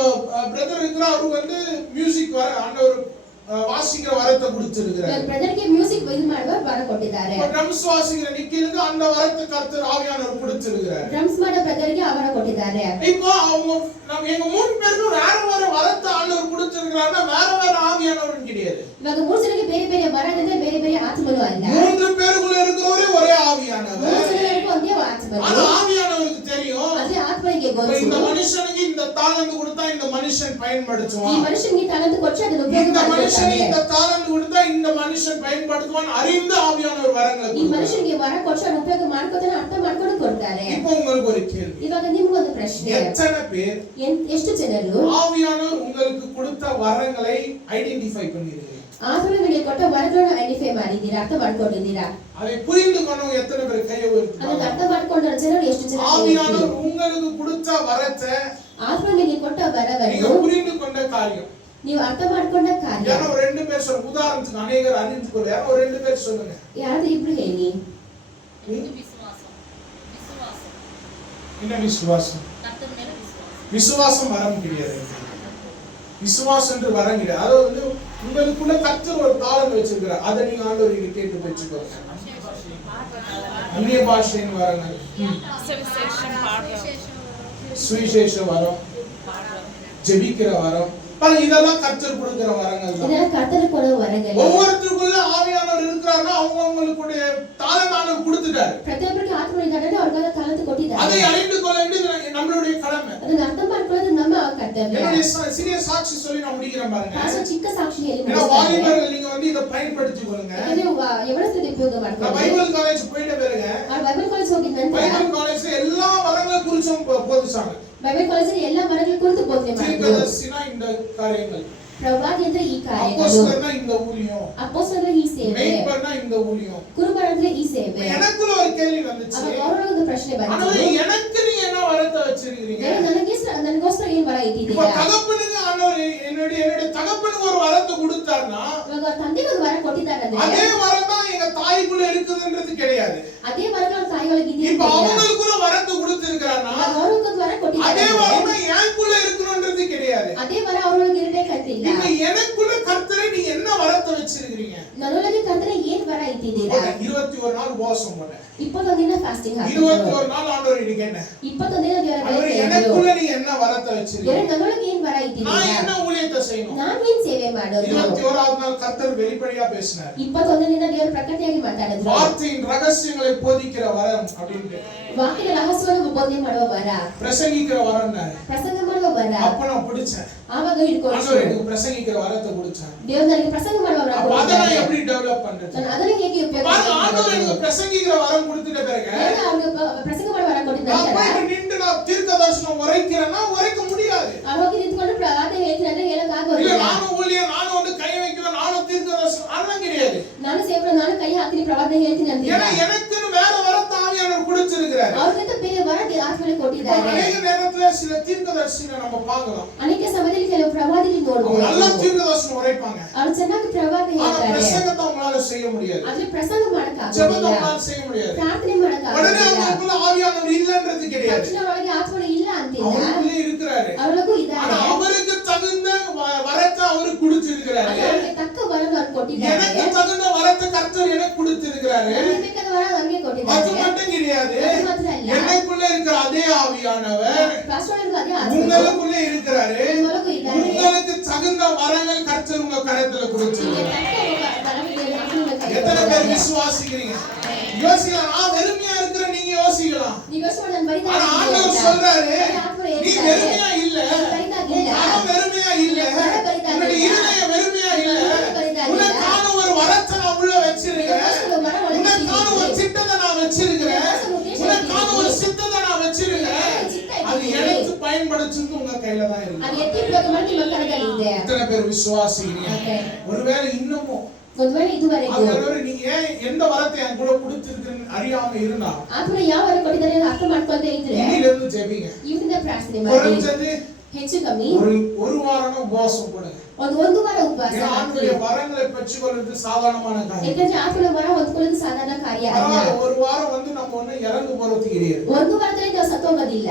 பிரதர் இருக்கிற அவர் வந்து மியூசிக் வர ஆண்டவர் வாசிக்கிற வரத்தை கொடுத்திருக்கிறார். பிரதர்ಗೆ ಮ್ಯೂಸಿಕ್ ಇದು ಮಾಡುವ ವರ ಕೊಟ್ಟಿದ್ದಾರೆ. ಡ್ರಮ್ಸ್ வாசிக்கிற நிக்கிலுக்கு அந்த வரத்தை கர்த்தர் ஆவியானவர் கொடுத்திருக்கிறார். ಡ್ರಮ್ಸ್ ಮಾಡೋ ಬ್ರದರ್ಗೆ ಆ ವರ ಕೊಟ್ಟಿದ್ದಾರೆ. இப்போ அவங்க நம்ம எங்க மூணு பேருக்கு வேற வேற வரத்தை ஆண்டவர் கொடுத்திருக்கிறார்னா வேற வேற ஆவியானவர் கிடையாது. ಇವಾಗ ಮೂರು ಜನಕ್ಕೆ ಬೇರೆ ಬೇರೆ ವರ ಇದೆ, ಬೇರೆ ಬೇರೆ ಆತ್ಮನು ಅಲ್ಲ. மூன்று பேருக்குள்ள இருக்கிறவரே ஒரே ஆவியானவர். ಮೂರು ಜನರಿಗೂ ಒಂದೇ ಆತ್ಮನು. அது ஆவியானவருக்கு தெரியும். ಅದೇ ಆತ್ಮನಿಗೆ ಗೊತ್ತು. இந்த மனுஷனுக்கு இந்த தாளந்து கொடுத்தா இந்த மனுஷன் பயன்படுத்துவான். ಈ ಮನುಷ್ಯನಿಗೆ ತಾಲಂತು ಕೊಟ್ಟು ಅದನ್ನು ಉಪಯೋಗ இந்த ಮಾಡ್ತಾನೆ. மனுஷனுக்கு இந்த தாளந்து கொடுத்தா இந்த மனுஷன் பயன்படுத்துவான் அறிந்து ஆவியானவர் வரங்களை ಈ ಮನುಷ್ಯನಿಗೆ ವರ ಕೊಟ್ಟು ಅದನ್ನು ಉಪಯೋಗ ಮಾಡ್ಕೊತಾನೆ, ಅರ್ಥ ಮಾಡ್ಕೊಂಡು ಕೊಡ್ತಾರೆ. இப்போ உங்களுக்கு ஒரு கேள்வி. ಇವಾಗ ನಿಮ್ಗೊಂದು ಪ್ರಶ್ನೆ. எத்தனை பேர் ಎಷ್ಟು ಜನರು ஆவியானவர் உங்களுக்கு கொடுத்த வரங்களை ஐடென்டிஃபை பண்ணிருக்கீங்க? ಆತ್ಮನಿಗೆ ಕೊಟ್ಟ ವರಗಳನ್ನು ಐಡೆಂಟಿಫೈ ಮಾಡಿದ್ದೀರಾ, ಅರ್ಥ ಮಾಡ್ಕೊಂಡಿದ್ದೀರಾ? அதை புரிந்து கொண்டவங்க எத்தனை பேர் கையை ಅದನ್ನು உயர்த்துறாங்க? ಅರ್ಥ ಮಾಡ್ಕೊಂಡ ಜನರು ಎಷ್ಟು ಜನ? ஆவியானவர் உங்களுக்கு கொடுத்த வரத்தை ಆತ್ಮನಿಗೆ ಕೊಟ್ಟ நீங்க ವರವನ್ನು புரிந்து கொண்ட காரியம். ನೀವು ಅರ್ಥ ಮಾಡ್ಕೊಂಡ ಕಾರ್ಯ. யாரோ ரெண்டு பேர் சொல்லுங்க. உதாரணத்துக்கு அநேகர் அறிந்து கொள்ள யாரோ ரெண்டு பேர் சொல்லுங்க. ಯಾರು ಇಬ್ರು ಹೇಳಿ. விசுவாசம் விசுவாசம் என்ன விசுவாசம்? கர்த்தர் மேல விசுவாசம். விசுவாசம் வரம் கிடையாது. விசுவாசம் என்று வரம் கிடையாது. அதாவது உங்களுக்குள்ள கர்த்தர் ஒரு தாளந்து வச்சிருக்கிறார். அதை நீங்க ஆண்டவர்கிட்ட கேட்டு பெற்றுக்கோங்க. அந்நிய பாஷையின் வரங்கள், சுவிசேஷ வரம், ஜெபிக்கிற வரம், இதெல்லாம் கர்த்தர் கொடுக்கிற வரங்கள் தான். ಇದೆಲ್ಲ ಕರ್ತರು ಕೊಡುವ ವರಗಳು. ஒவ்வொருத்தருக்குள்ள ஆவியானவர் இருக்கிறாருன்னா அவங்களுடைய தாளந்து ஆண்டவர் கொடுத்துட்டாரு. ಪ್ರತಿಯೊಬ್ಬರಿಗೆ ಆತ್ಮನಿದ್ದಾರೆ, ಅವ್ರಿಗೆಲ್ಲ ತಾಲಂತು ಕೊಟ್ಟಿದ್ದಾರೆ. அதை அறிந்து கொள்ள வேண்டியது நம்மளுடைய கடமை. ಅದನ್ನ ಅರ್ಥ ಮಾಡ್ಕೊಳ್ಳೋದು ನಮ್ಮ ಕರ್ತವ್ಯ. என்னுடைய சிறிய சாட்சி சொல்லி நான் முடிக்கிறேன் பாருங்க. ಪಾಸ್ಟರ್ ಚಿಕ್ಕ ಸಾಕ್ಷಿ ಹೇಳಿ ஏன்னா ಮುಗಿಸ್ತಾರೆ. வாலிபர்கள் நீங்க வந்து இத பயன்படுத்திக் கொள்ளுங்க. ಯವನಸ್ಥಿತಿ ಉಪಯೋಗ நான் ಮಾಡ್ಕೊಳ್ಳಿ. பைபிள் காலேஜ் போயிட்ட பிறகு ಆ ಬೈಬಲ್ ಕಾಲೇಜ್ ಹೋಗಿದ ನಂತರ பைபிள் காலேஜ்ல எல்லா வரங்களை குறிச்சும் போதிச்சாங்க. ಬೈಬಲ್ ಕಾಲೇಜಲ್ಲಿ ಎಲ್ಲ ವರಗಳ ಕುರಿತು ಬೋಧನೆ ಮಾಡಿದ್ರು. தீர்க்கதரிசினா இந்த காரியங்கள், ಪ್ರವಾದಿ ಅಂದ್ರೆ ಈ ಕಾರ್ಯಗಳು, அப்போஸ்தலர்னா இந்த ஊழியம், ಅಪೊಸ್ತಲರು ಈ ಸೇವೆ, மேய்ப்பர்னா இந்த ஊழியம். ಕುರುಬರು ಅಂದ್ರೆ ಈ ಸೇವೆ. எனக்குள்ள ஒரு கேள்வி வந்துச்சு. ಅವಾಗ ಅವರೊಳಗೆ ಒಂದು ಪ್ರಶ್ನೆ ಬಂತು. ஆண்டவரே எனக்கு நீங்க என்ன வரத்தை வச்சிருக்கீங்க? ನನಗೋಸ್ಕರ ಏನ್ ವರ இப்ப ಇಟ್ಟಿದ್ದೀರಾ? தகப்பனுக்கு ஆண்டவர் என்னுடைய தகப்பனுக்கு ஒரு வரத்தை கொடுத்தாருன்னா ಇವಾಗ ತಂದೆಗೆ ಒಂದು ವರ ಕೊಟ್ಟಿದ್ದಾರೆ அதே வரம் தான் எங்க தாய்க்குள்ள இருக்குதுன்றது கிடையாது. ಅದೇ ವರಗಳ ತಾಯಿಯೊಳಗೆ இப்ப ಇದೆಯಾ? அவங்களுக்குள்ள வரத்தை கொடுத்திருக்காருன்னா ಅವ್ರಿಗೊಂದು ವರ அதே ಕೊಟ್ಟಿದ್ದಾರೆ. வரம் தான் எனக்குள்ள இருக்கணும்ன்றது கிடையாது. ಅದೇ ವರ ಅವರೊಳಗೆ ಇರಬೇಕಂತಿಲ್ಲ. இப்ப எனக்குள்ள கர்த்தரை நீங்க என்ன வரத்தை வச்சிருக்கீங்க? ನನ್ನೊಳಗೆ ಕರ್ತನೆ ಏನ್ ವರ ಇಟ್ಟಿದ್ದೀರಾ? 21 நாள் உபவாசம் பண்ணேன். 21 ದಿನ ಫಾಸ್ಟಿಂಗ್ ಹಾಕಿದ್ರು. 21 நாள் ஆண்டவர் இன்னைக்கு என்ன? 21 ದಿನ ದೇವರ ஆண்டவர் ಬಳಿಗೆ எனக்குள்ள நீ என்ன வரத்தை வச்சிருக்கீங்க? ನನ್ನೊಳಗೆ ಏನ್ ವರ நான் ಇಟ್ಟಿದ್ದೀರಾ? என்ன ஊழியத்தை செய்யணும்? ನಾನು ಏನ್ ಸೇವೆ ಮಾಡೋದು? 21வது நாள் கர்த்தர் வெளிப்படையா பேசினார். 21 ದಿನ ದೇವರು ಪ್ರಕಟಣೆಯಾಗಿ ಮಾತಾಡಿದ್ರು. வார்த்தையின் ரகசியங்களை போதிக்கிற வரம் அப்படினு. ವಾಕ್ಯದ ರಹಸ್ಯವನ್ನು ಬೋಧನೆ ಮಾಡುವ ವರ, பிரசங்கிக்கிற வரம்னாரு. ಪ್ರಸಂಗ ಮಾಡುವ ವರ. அப்ப நான் பிடிச்சேன். ಆವಾಗ ಹಿಡ್ಕೊಂಡು ஆண்டவர் எனக்கு பிரசங்கிக்கிற வரத்தை கொடுத்தார். ದೇವರು ನನಗೆ ಪ್ರಸಂಗ ಮಾಡುವ ವರ அப்ப அத நான் ಕೊಟ್ಟಿದ್ದಾರೆ. எப்படி டெவலப் பண்றது? ನಾನು ಅದನ್ನು ಹೇಗೆ ಉಪಯೋಗ பாருங்க, ஆண்டவர் ಮಾಡ್ಕೊಳ್ಳೋದು? எனக்கு பிரசங்கிக்கிற வரம் கொடுத்துட்ட பிறகு ದೇವರು ಅವ್ರಿಗೆ ಪ್ರಸಂಗ ಮಾಡುವ ವರ ಕೊಟ್ಟಿದ್ದ நான் ನಂತರ போய் நின்று நான் தீர்க்கதரிசனம் உரைக்கிறேன்னா உரைக்க முடியாது. ಅವ್ರು ಹೋಗಿ ನಿಂತ್ಕೊಂಡು ಪ್ರವಾದಿ ಹೇಳ್ತೀನಿ ಅಂದ್ರೆ ಹೇಳಕ್ இல்ல ಆಗೋದಿಲ್ಲ. நானும் ஊழியம், நானும் வந்து கை வைக்கிறேன், நானும் தீர்க்கதரிசனம் அதெல்லாம் கிடையாது. ನಾನು ಸೇವಕರು, ನಾನು ಕೈ ಹಾಕ್ತೀನಿ, ಪ್ರವಾದಿ ಹೇಳ್ತೀನಿ ಅಂತಿಲ್ಲ. ஏன்னா எனக்குன்னு வேற வரத்தை ஆவியானவர் கொடுத்திருக்கிறார். ಅವ್ರಿಗಿಂತ ಬೇರೆ ವರ ಆತ್ಮನೆ ಕೊಟ್ಟಿದ್ದಾರೆ. அநேக நேரத்துல சில தீர்க்கதரிசிகளை நம்ம பார்க்கலாம். ಅನೇಕ ಸಮಯದಲ್ಲಿ ಕೆಲವು ಪ್ರವಾದಿಗಳು அவங்க ನೋಡಬಹುದು. நல்லா தீர்க்கதரிசனம் உரைப்பாங்க. ಅವ್ರು ಚೆನ್ನಾಗಿ ಪ್ರವಾದಿ ஆனா ಹೇಳ್ತಾರೆ. பிரசங்கத்தை அவங்களால செய்ய முடியாது. ಆದ್ರೆ ಪ್ರಸಂಗ ಮಾಡಕ್ ஜெபத்தை ಆಗೋದಿಲ್ಲ, அவங்களால செய்ய முடியாது. ಪ್ರಾರ್ಥನೆ ಮಾಡಕ್ உடனே ಆಗೋದಿಲ್ಲ. அவங்களுக்குள்ள ஆவியானவர் இல்லன்றது கிடையாது. ತಕ್ಷಣ ಅವರಿಗೆ ಆತ್ಮನೆ ಇಲ್ಲ ಅಂತಿಲ್ಲ, அவருக்குள்ளே இருக்கிறாரு. ಅವರಿಗೂ ஆனா ಇದ್ದಾರೆ. அவருக்கு தகுந்த வரத்தை அவரு கொடுத்திருக்கிறாரு. ಆದ್ರೆ ಅವ್ರಿಗೆ ತಕ್ಕ ವರವನ್ನು ಅವ್ರು ಕೊಟ್ಟಿದ್ದಾರೆ. எனக்கு தகுந்த வரத்தை கர்த்தர் எனக்கு கொடுத்திருக்கிறாரு. ನಮಗೆ ಬೇಕಾದ ವರ ನಮಗೆ அது ಕೊಟ್ಟಿದ್ದಾರೆ. மட்டும் கிடையாது. ಅದು ಮಾತ್ರ ಅಲ್ಲ, எனக்குள்ள இருக்கிற அதே ஆவியானவர் ಪಾಸ್ಟರ್ಗಳಿಗೂ ಅದೇ ಆತ್ಮ உங்களுக்குள்ளே இருக்கிறாரு. ನಿಮ್ಮೊಳಗೂ ಇದ್ದಾರೆ. உங்களுக்கு தகுந்த வரங்கள் கர்த்தர் உங்க கரத்துல ನಿಮಗೆ கொடுத்திருக்கிறாரு. ತಕ್ಕ ವರಗಳು ಆತ್ಮನ ಕೈ எத்தனை பேர் ಕೊಟ್ಟಿದ್ದಾರೆ. விசுவாசிக்கிறீங்க? யோசிக்கலாம். நான் வெறுமையா இருக்கிறேன், நீங்க யோசிக்கலாம். ನೀವು ಯೋಚನೆ ಮಾಡಿ, ನಾನು ಬರಿತಾ ஆனா ಇದ್ದೀನಿ ஆண்டவர் ಅಂತ. சொல்றாரு, ಆತ್ಮ நீ ಹೇಳ್ತಾರೆ, வெறுமையா இல்ல, ನಾನು ಬರಿತಾ உன் ಇಲ್ಲ, மனம் வெறுமையா இல்ல, உன்னுடைய இருதயம் வெறுமையா இல்ல, உனக்கான ஒரு வரத்தை நான் உள்ள வச்சிருக்கிறேன், உனக்கான ஒரு திட்டத்தை நான் வச்சிருக்கிறேன், உனக்கான ஒரு சித்தத்தை நான் வச்சிருக்கிறேன். அது எடுத்து பயன்படுத்துறது உங்க கையில தான் ಅದು இருக்கு. ಎತ್ತಿ ಉಪಯೋಗ ಮಾಡಿ ನಿಮ್ಮ ಕರದಲ್ಲಿ ಇದೆ. எத்தனை பேர் விசுவாசிக்கிறீங்க? Okay. ஒருவேளை இன்னமும் ಒಂದು ವೇಳೆ ಇದುವರೆಗೂ அதனால நீங்க ஏன் எந்த வரத்தை என் கூட கொடுத்திருக்கீங்கன்னு அறியாம இருந்தா ಆತ್ಮ ಯಾವ ವರ ಕೊಟ್ಟಿದ್ದಾರೆ ಅಂತ ಅರ್ಥ ಮಾಡ್ಕೊಳ್ತಾ ಇದ್ರೆ இன்னில இருந்து ஜெபிங்க. ಇವರಿಂದ ಪ್ರಾರ್ಥನೆ ಮಾಡಿ. குறைஞ்சது ಹೆಚ್ಚು ಕಮ್ಮಿ ஒரு வாரம் உபவாசம் போடுங்க. ಒಂದು ವಾರ ಉಪವಾಸ ஏன்னா ಹಾಕಿ ஆண்டவருடைய வரங்களை பெற்றுக்கொள்வது சாதாரணமான காரியம். ಯಾಕಂದ್ರೆ ಆತ್ಮನ ವರ ಹೊಂದ್ಕೊಳ್ಳೋದು ಸಾಧಾರಣ ಕಾರ್ಯ ಅಲ್ಲ. பரவாயில்ல, ஒரு வாரம் நம்ம ஒண்ணு இறந்து போறது கிடையாது. ಒಂದು ವಾರದಲ್ಲಿ ನಾವು ಸತ್ತೋಗೋದಿಲ್ಲ.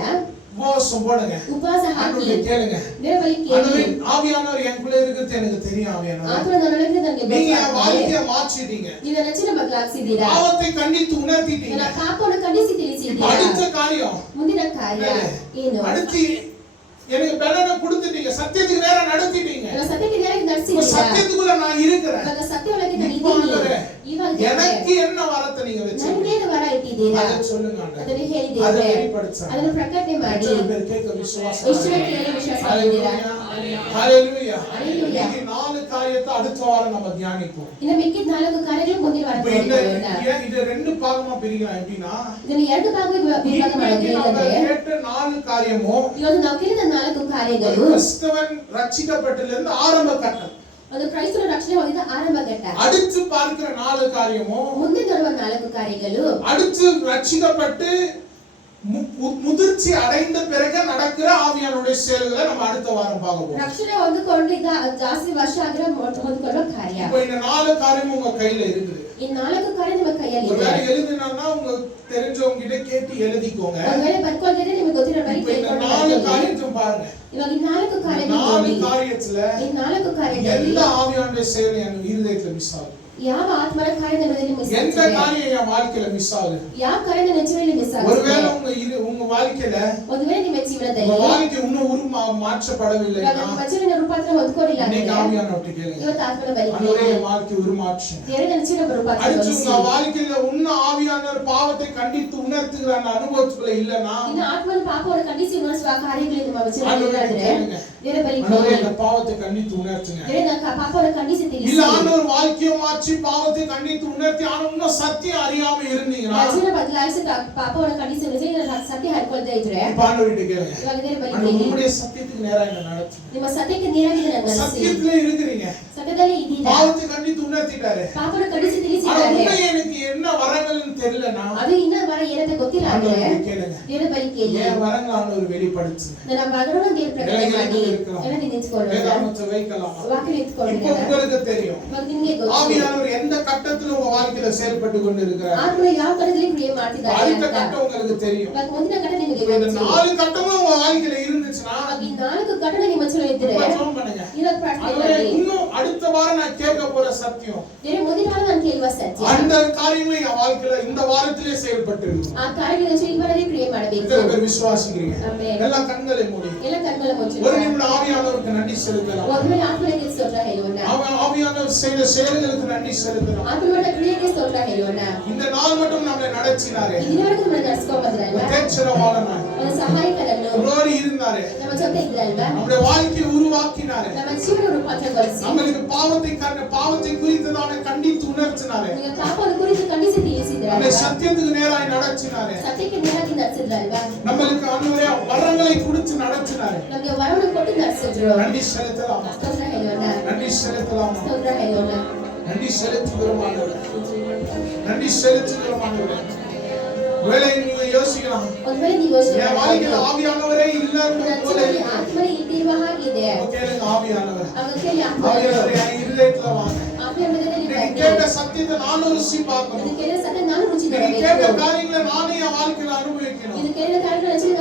உபவாசம் போடுங்க, ಉಪವಾಸ ಹಾಕಿ ஆண்டவரை கேளுங்க. ದೇವರ ಬಳಿ ಕೇಳಿ. ஆண்டவரே, ஆவியானவர் எனக்குள்ள இருக்கிறது எனக்கு தெரியும். ஆவியானவர் ಆತ್ಮನ ನನ್ನೊಳಗೆ ನನಗೆ நீங்க என் ಗೊತ್ತಾಗ್ತದೆ. வாழ்க்கையை மாற்றிட்டீங்க, ನೀವು ನನ್ನ ನೆಚ್ಚಿನ ಬದಲಾಯಿಸಿದ್ದೀರಾ. பாவத்தை கண்டித்து உணர்த்திட்டீங்க. ನನ್ನ ಪಾಪವನ್ನು ಖಂಡಿಸಿ இப்ப ತಿಳಿಸಿದ್ದೀರಾ. அடுத்த காரியம், ಮುಂದಿನ ಕಾರ್ಯ ಏನು? அடுத்து எனக்கு பலனை கொடுத்துட்டீங்க, சத்தியத்துக்கு நேரா நடத்திட்டீங்க. ನನ್ನ ಸತ್ಯಕ್ಕೆ ನೇರವಾಗಿ இப்ப ನಡೆಸಿದ್ದೀರಾ. சத்தியத்துக்குள்ள நான் இருக்கிறேன். ಇವಾಗ ಸತ್ಯೊಳಗೆ ನಾನು இப்ப ಇದ್ದೀನಿ. ஆண்டவரೇ, ಇವಾಗ எனக்கு என்ன வரத்தை நீங்க வச்சிருக்கீங்க ನನಗೇನು ವರ ಇಟ್ಟಿದ್ದೀರಾ அதை சொல்லுங்க ஆண்டவரே. ಅದನ್ನು அதை ಹೇಳಿದ್ದೇವೆ. வெளிப்படுத்துங்க. ಅದನ್ನು ಪ್ರಕಟಣೆ ಮಾಡಿ. எத்தனை பேர் கேட்க விசுவாசம்? ಎಷ್ಟು ಜನ ಕೇಳಿ ವಿಶ್ವಾಸ ಮಾಡಿದ್ದೀರಾ? ஹalleluya. ஹalleluya. இன்னைக்கு 4 காரியத்தை அடுத்த வாரம் நம்ம தியானிப்போம். ಇನ್ನು ಮಿಕ್ಕಿದ 4 ಕಾರ್ಯಗಳು ಮುಂದಿನ ವಾರ இப்ப ನೋಡೋಣ. இது 2 பாகமா பிரிக்கலாம். எப்படின்னா, ಇದನ್ನು 2 ಭಾಗವಾಗಿ ವಿಭಾಗ ಮಾಡೋದು இன்னைக்கு நம்ம ಏನಂದ್ರೆ கேட்ட 4 காரியமும் ಇವತ್ತು ನಾವು ಕೇಳಿದ 4 ಕಾರ್ಯಗಳು கிறிஸ்தவன் ரட்சிக்கப்பட்டதிலிருந்து ஆரம்ப கட்டம். ಒಂದು ಕ್ರೈಸ್ತನ ರಕ್ಷಣೆ ಹೊಂದಿದ ಆರಂಭ ಘಟ್ಟ. அடுத்து பார்க்கிற 4 காரியமும் ಮುಂದೆ ನೋಡುವ 4 ಕಾರ್ಯಗಳು அடுத்து ரட்சிக்கப்பட்டு முதிர்ச்சி அடைந்த பிறகு நடக்கிற ஆவியானுடைய செயல்களை நம்ம அடுத்த வாரம் பார்க்க போறோம். ರಕ್ಷಣೆ ಹೊಂದಿಕೊಂಡಿದ್ದ ಜಾಸ್ತಿ ವರ್ಷ ಆಗಿರೋ ಹೊಂದಿಕೊಳ್ಳೋ ಕಾರ್ಯ. இப்போ இந்த 4 காரியமும் உங்க கையில இருக்குது. ಈ 4 ಕಾರ್ಯ ನಿಮ್ಮ ಕೈಯಲ್ಲಿ ಇದೆ. ஒருவேளை எழுதுனா உங்க தெரிஞ்சவங்க கிட்ட கேட்டு எழுதிக்கோங்க. ಒಂದವೇಳೆ ಬರ್ಕೊಳ್ಳದಿದ್ರೆ ನಿಮಗೆ ಗೊತ್ತಿರೋ ಬರೀ இப்போ இந்த 4 காரியத்தையும் பாருங்க. ಇವಾಗ ಈ 4 ಕಾರ್ಯಗಳು 4 ನೋಡಿ. காரியத்துல ಈ 4 ಕಾರ್ಯದಲ್ಲಿ எல்லா ஆவியானுடைய செயலும் என் இருதயத்துல மிஸ் ஆகுது. ಯಾವ ಆತ್ಮನ ಕಾರ್ಯ ನಮ್ಮಲ್ಲಿ ಮಿಸ್ எந்த ಆಗಿದೆ? காரியம் என் வாழ்க்கையில மிஸ் ஆகுது? ಯಾವ ಕಾರ್ಯ ನನ್ನ ಜೀವನದಲ್ಲಿ ಮಿಸ್ ஒருவேளை ಆಗಿದೆ? உங்க வாழ்க்கையில ಒಂದವೇಳೆ ನಿಮ್ಮ ಜೀವನದಲ್ಲಿ உங்க வாழ்க்கை இன்னும் ಇವಾಗ மாற்றப்படவில்லைன்னா ನಿಮ್ಮ ಜೀವನ ರೂಪಾಂತರ ಹೊಂದ್ಕೊಂಡಿಲ್ಲ இன்னைக்கு ಅಂದ್ರೆ ஆவியானவர்ட்ட கேளுங்க. ಇವತ್ತು ಆತ್ಮನ ಬಳಿ ஆண்டவரே, ಕೇಳಿ. என் வாழ்க்கை உருமாற்று. ದೇವರ ನನ್ನ ಜೀವನ ರೂಪಾಂತರ அடுத்து ಹೊಂದಿಸಿ. உங்க வாழ்க்கையில இன்னும் ஆவியானவர் பாவத்தை கண்டித்து உணர்த்துகிற அந்த அனுபவத்துக்குள்ள இல்லனா ಇನ್ನು ಆತ್ಮನ ಪಾಪವನ್ನು ಖಂಡಿಸಿ ಉಣಸುವ ಕಾರ್ಯಗಳು ನಿಮ್ಮ ಜೀವನದಲ್ಲಿ ஆண்டவரே ಇದ್ರೆ கேளுங்க. ದೇವರ ಬಳಿ ஆண்டவரே, ಕೇಳಿ. இந்த பாவத்தை கண்டித்து உணர்த்துங்க. ದೇವರ ನನ್ನ ಪಾಪವನ್ನು ಖಂಡಿಸಿ ತಿಳಿಸಿ. இல்ல ஆண்டவர் வாழ்க்கையை மாற்றி பாவத்தை கண்டித்து உணர்த்தி ஆனா இன்னும் சத்தியம் அறியாம இருந்தீங்கன்னா ಜೀವನ ಬದಲಾಯಿಸಿ ಪಾಪವನ್ನು ಖಂಡಿಸಿ ಸತ್ಯ ಹರ್ಕೊಳ್ತಾ ಇದ್ರೆ இப்ப ஆண்டவர்கிட்ட கேளுங்க. ಇವಾಗ ದೇವರ ಬಳಿ ஆண்டவர் ಕೇಳಿ. உங்களுடைய சத்தியத்துக்கு நேரா என்ன நடத்துங்க. ನಿಮ್ಮ ಸತ್ಯಕ್ಕೆ ನೇರಾಗಿ ನನ್ನ ನಡೆಸಿ. சத்தியத்துல இருக்கிறீங்க, ಸತ್ಯದಲ್ಲಿ ಇದ್ದೀರಾ. பாவத்தை கண்டித்து உணர்த்திட்டாரு. ಪಾಪವನ್ನು ಖಂಡಿಸಿ ஆனா ತಿಳಿಸಿದ್ದಾರೆ. உண்மை எனக்கு என்ன வரங்கள்னு தெரியலனா ಅದು ಇನ್ನ ವರ ಏನಂತ ಗೊತ್ತಿಲ್ಲ ಅಂದ್ರೆ ஆண்டவர்கிட்ட கேளுங்க. ದೇವರ ಬಳಿ ಕೇಳಿ. ஏன் வரங்களை ஆண்டவர் வெளிப்படுத்துங்க. ನನ್ನ ಮಗನನ್ನು ದೇವರ ಪ್ರಕಟಣೆ ಮಾಡಿ ಎಲ್ಲ ನಿಂತ್ಕೊಳ್ಳೋಣ. வேதாகமத்தை வைக்கலாமா? ವಾಕ್ಯ ನಿಂತ್ಕೊಳ್ಳೋಣ. இப்போ உங்களுக்கு தெரியும் ಇವಾಗ ನಿಮಗೆ ಗೊತ್ತು ஆவியானவர் எந்த கட்டத்துல உங்க வாழ்க்கையில செயல்பட்டு கொண்டு இருக்கிறார். ಆತ್ಮನು ಯಾವ ಕಡೆಯಲ್ಲಿ ಕ್ರಿಯೆ ಮಾಡ್ತಿದ್ದಾರೆ அடுத்த ಅಂತ. கட்டம் உங்களுக்கு தெரியும். ಇವಾಗ ಮುಂದಿನ ಘಟನೆ ನಿಮಗೆ இப்ப இந்த ಗೊತ್ತು. 4 கட்டமும் உங்க வாழ்க்கையில இருந்துச்சுன்னா ಇವಾಗ ಈ 4 ಘಟನೆ ನಿಮ್ಮ ಜೀವನ ಇದ್ರೆ ஜெபம் பண்ணுங்க. ಇವಾಗ ಪ್ರಾರ್ಥನೆ ஆண்டவரே, ಮಾಡಿ. இன்னும் அடுத்த வாரம் நான் கேட்க போற சத்தியம் ದೇವರೇ ಮುಂದಿನ ವಾರ ನಾನು ಕೇಳುವ ಸತ್ಯ அந்த காரியங்களை என் வாழ்க்கையில இந்த வாரத்திலே செயல்பட்டு இருக்கும். ಆ ಕಾರ್ಯಗಳನ್ನು ಈ ವಾರದಲ್ಲಿ ಕ್ರಿಯೆ ಮಾಡಬೇಕು. எத்தனை பேர் விசுவாசிக்கிறீங்க? ಆಮೆನ್. எல்லாம் கண்களை மூடி ಎಲ್ಲ ಕಣ್ಗಳ ಮುಚ್ಚಿ ஒரு நிமிடம் ஆவியானவருக்கு நன்றி செலுத்தலாம். ಮೊದಲನೇ ಆತ್ಮನಿಗೆ ಸ್ತೋತ್ರ ಹೇಳೋಣ. ஆவியானவர் செய்த செயல்களுக்கு நன்றி செலுத்தலாம். ಆತ್ಮನ ಕ್ರಿಯೆಗೆ ಸ್ತೋತ್ರ ಹೇಳೋಣ. இந்த நாள் மட்டும் நம்மளை நடத்தினாரே. ಇದುವರೆಗೂ ನಮ್ಮನ್ನ ನಡೆಸ್ಕೊಂಡು ಬಂದ್ರಲ್ವಾ? தேற்றரவாளனாய் ಒಂದು ಸಹಾಯಕರನ್ನು நம்மளோடு இருந்தாரே. ನಮ್ಮ ಜೊತೆ ಇದ್ರಲ್ವಾ? நம்முடைய வாழ்க்கையை உருவாக்கினாரே. ನಮ್ಮ ಜೀವನ ರೂಪಾಂತರಗೊಳಿಸಿ நம்மளுக்கு பாவத்தை குறித்ததான கண்டித்து உணர்த்தினாரே. ನಿಮಗೆ ಪಾಪವನ್ನು ಕುರಿತು ಖಂಡಿಸಿ ತಿಳಿಸಿದ್ರಲ್ವಾ? நம்மை சத்தியத்துக்கு நேராய் நடத்தினாரே. ಸತ್ಯಕ್ಕೆ ನೇರಾಗಿ ನಡೆಸಿದ್ರಲ್ವಾ? நம்மளுக்கு ஆண்டவரே வரங்களை கொடுத்து நடத்தினாரே. ನಮಗೆ ವರವನ್ನು ಕೊಟ್ಟು ನಡೆಸಿದ್ರು. நன்றி செலுத்தலாமா? ಸ್ತೋತ್ರ ಹೇಳೋಣ. நன்றி செலுத்தலாமா? ಸ್ತೋತ್ರ ಹೇಳೋಣ. நன்றி செலுத்துகிறோம் ஆண்டவரே. நன்றி செலுத்துகிறோம் ஆண்டவரே. ஒருவேளை நீங்க யோசிக்கலாம், ಒಂದ್ ವೇಳೆ ನೀವು ಯೋಚನೆ என் வாழ்க்கையில ஆவியானவரே இல்லைன்னு போல இருக்கு. ಆತ್ಮನೇ ಇಟ್ಟಿರುವ ಹಾಗಿದೆ. கேளுங்க, ஆவியானவர் ಅಗತ್ಯಲ್ಲಿ ஆவியானவர் என் இருதயத்துல வாங்க. ಆತ್ಮನ ಮಧ್ಯದಲ್ಲಿ நீங்க ಬನ್ನಿ. கேட்ட சத்தியத்தை நானும் ருசி பார்க்கணும். ಇದು ಕೇಳಿದ ಸತ್ಯ ನಾನು ರುಚಿ நீங்க கேட்ட ನೋಡಬೇಕು. காரியங்களை நானே என் வாழ்க்கையில அனுபவிக்கணும். ಇದು ಕೇಳಿದ ಕಾರ್ಯಗಳ ರಚನೆ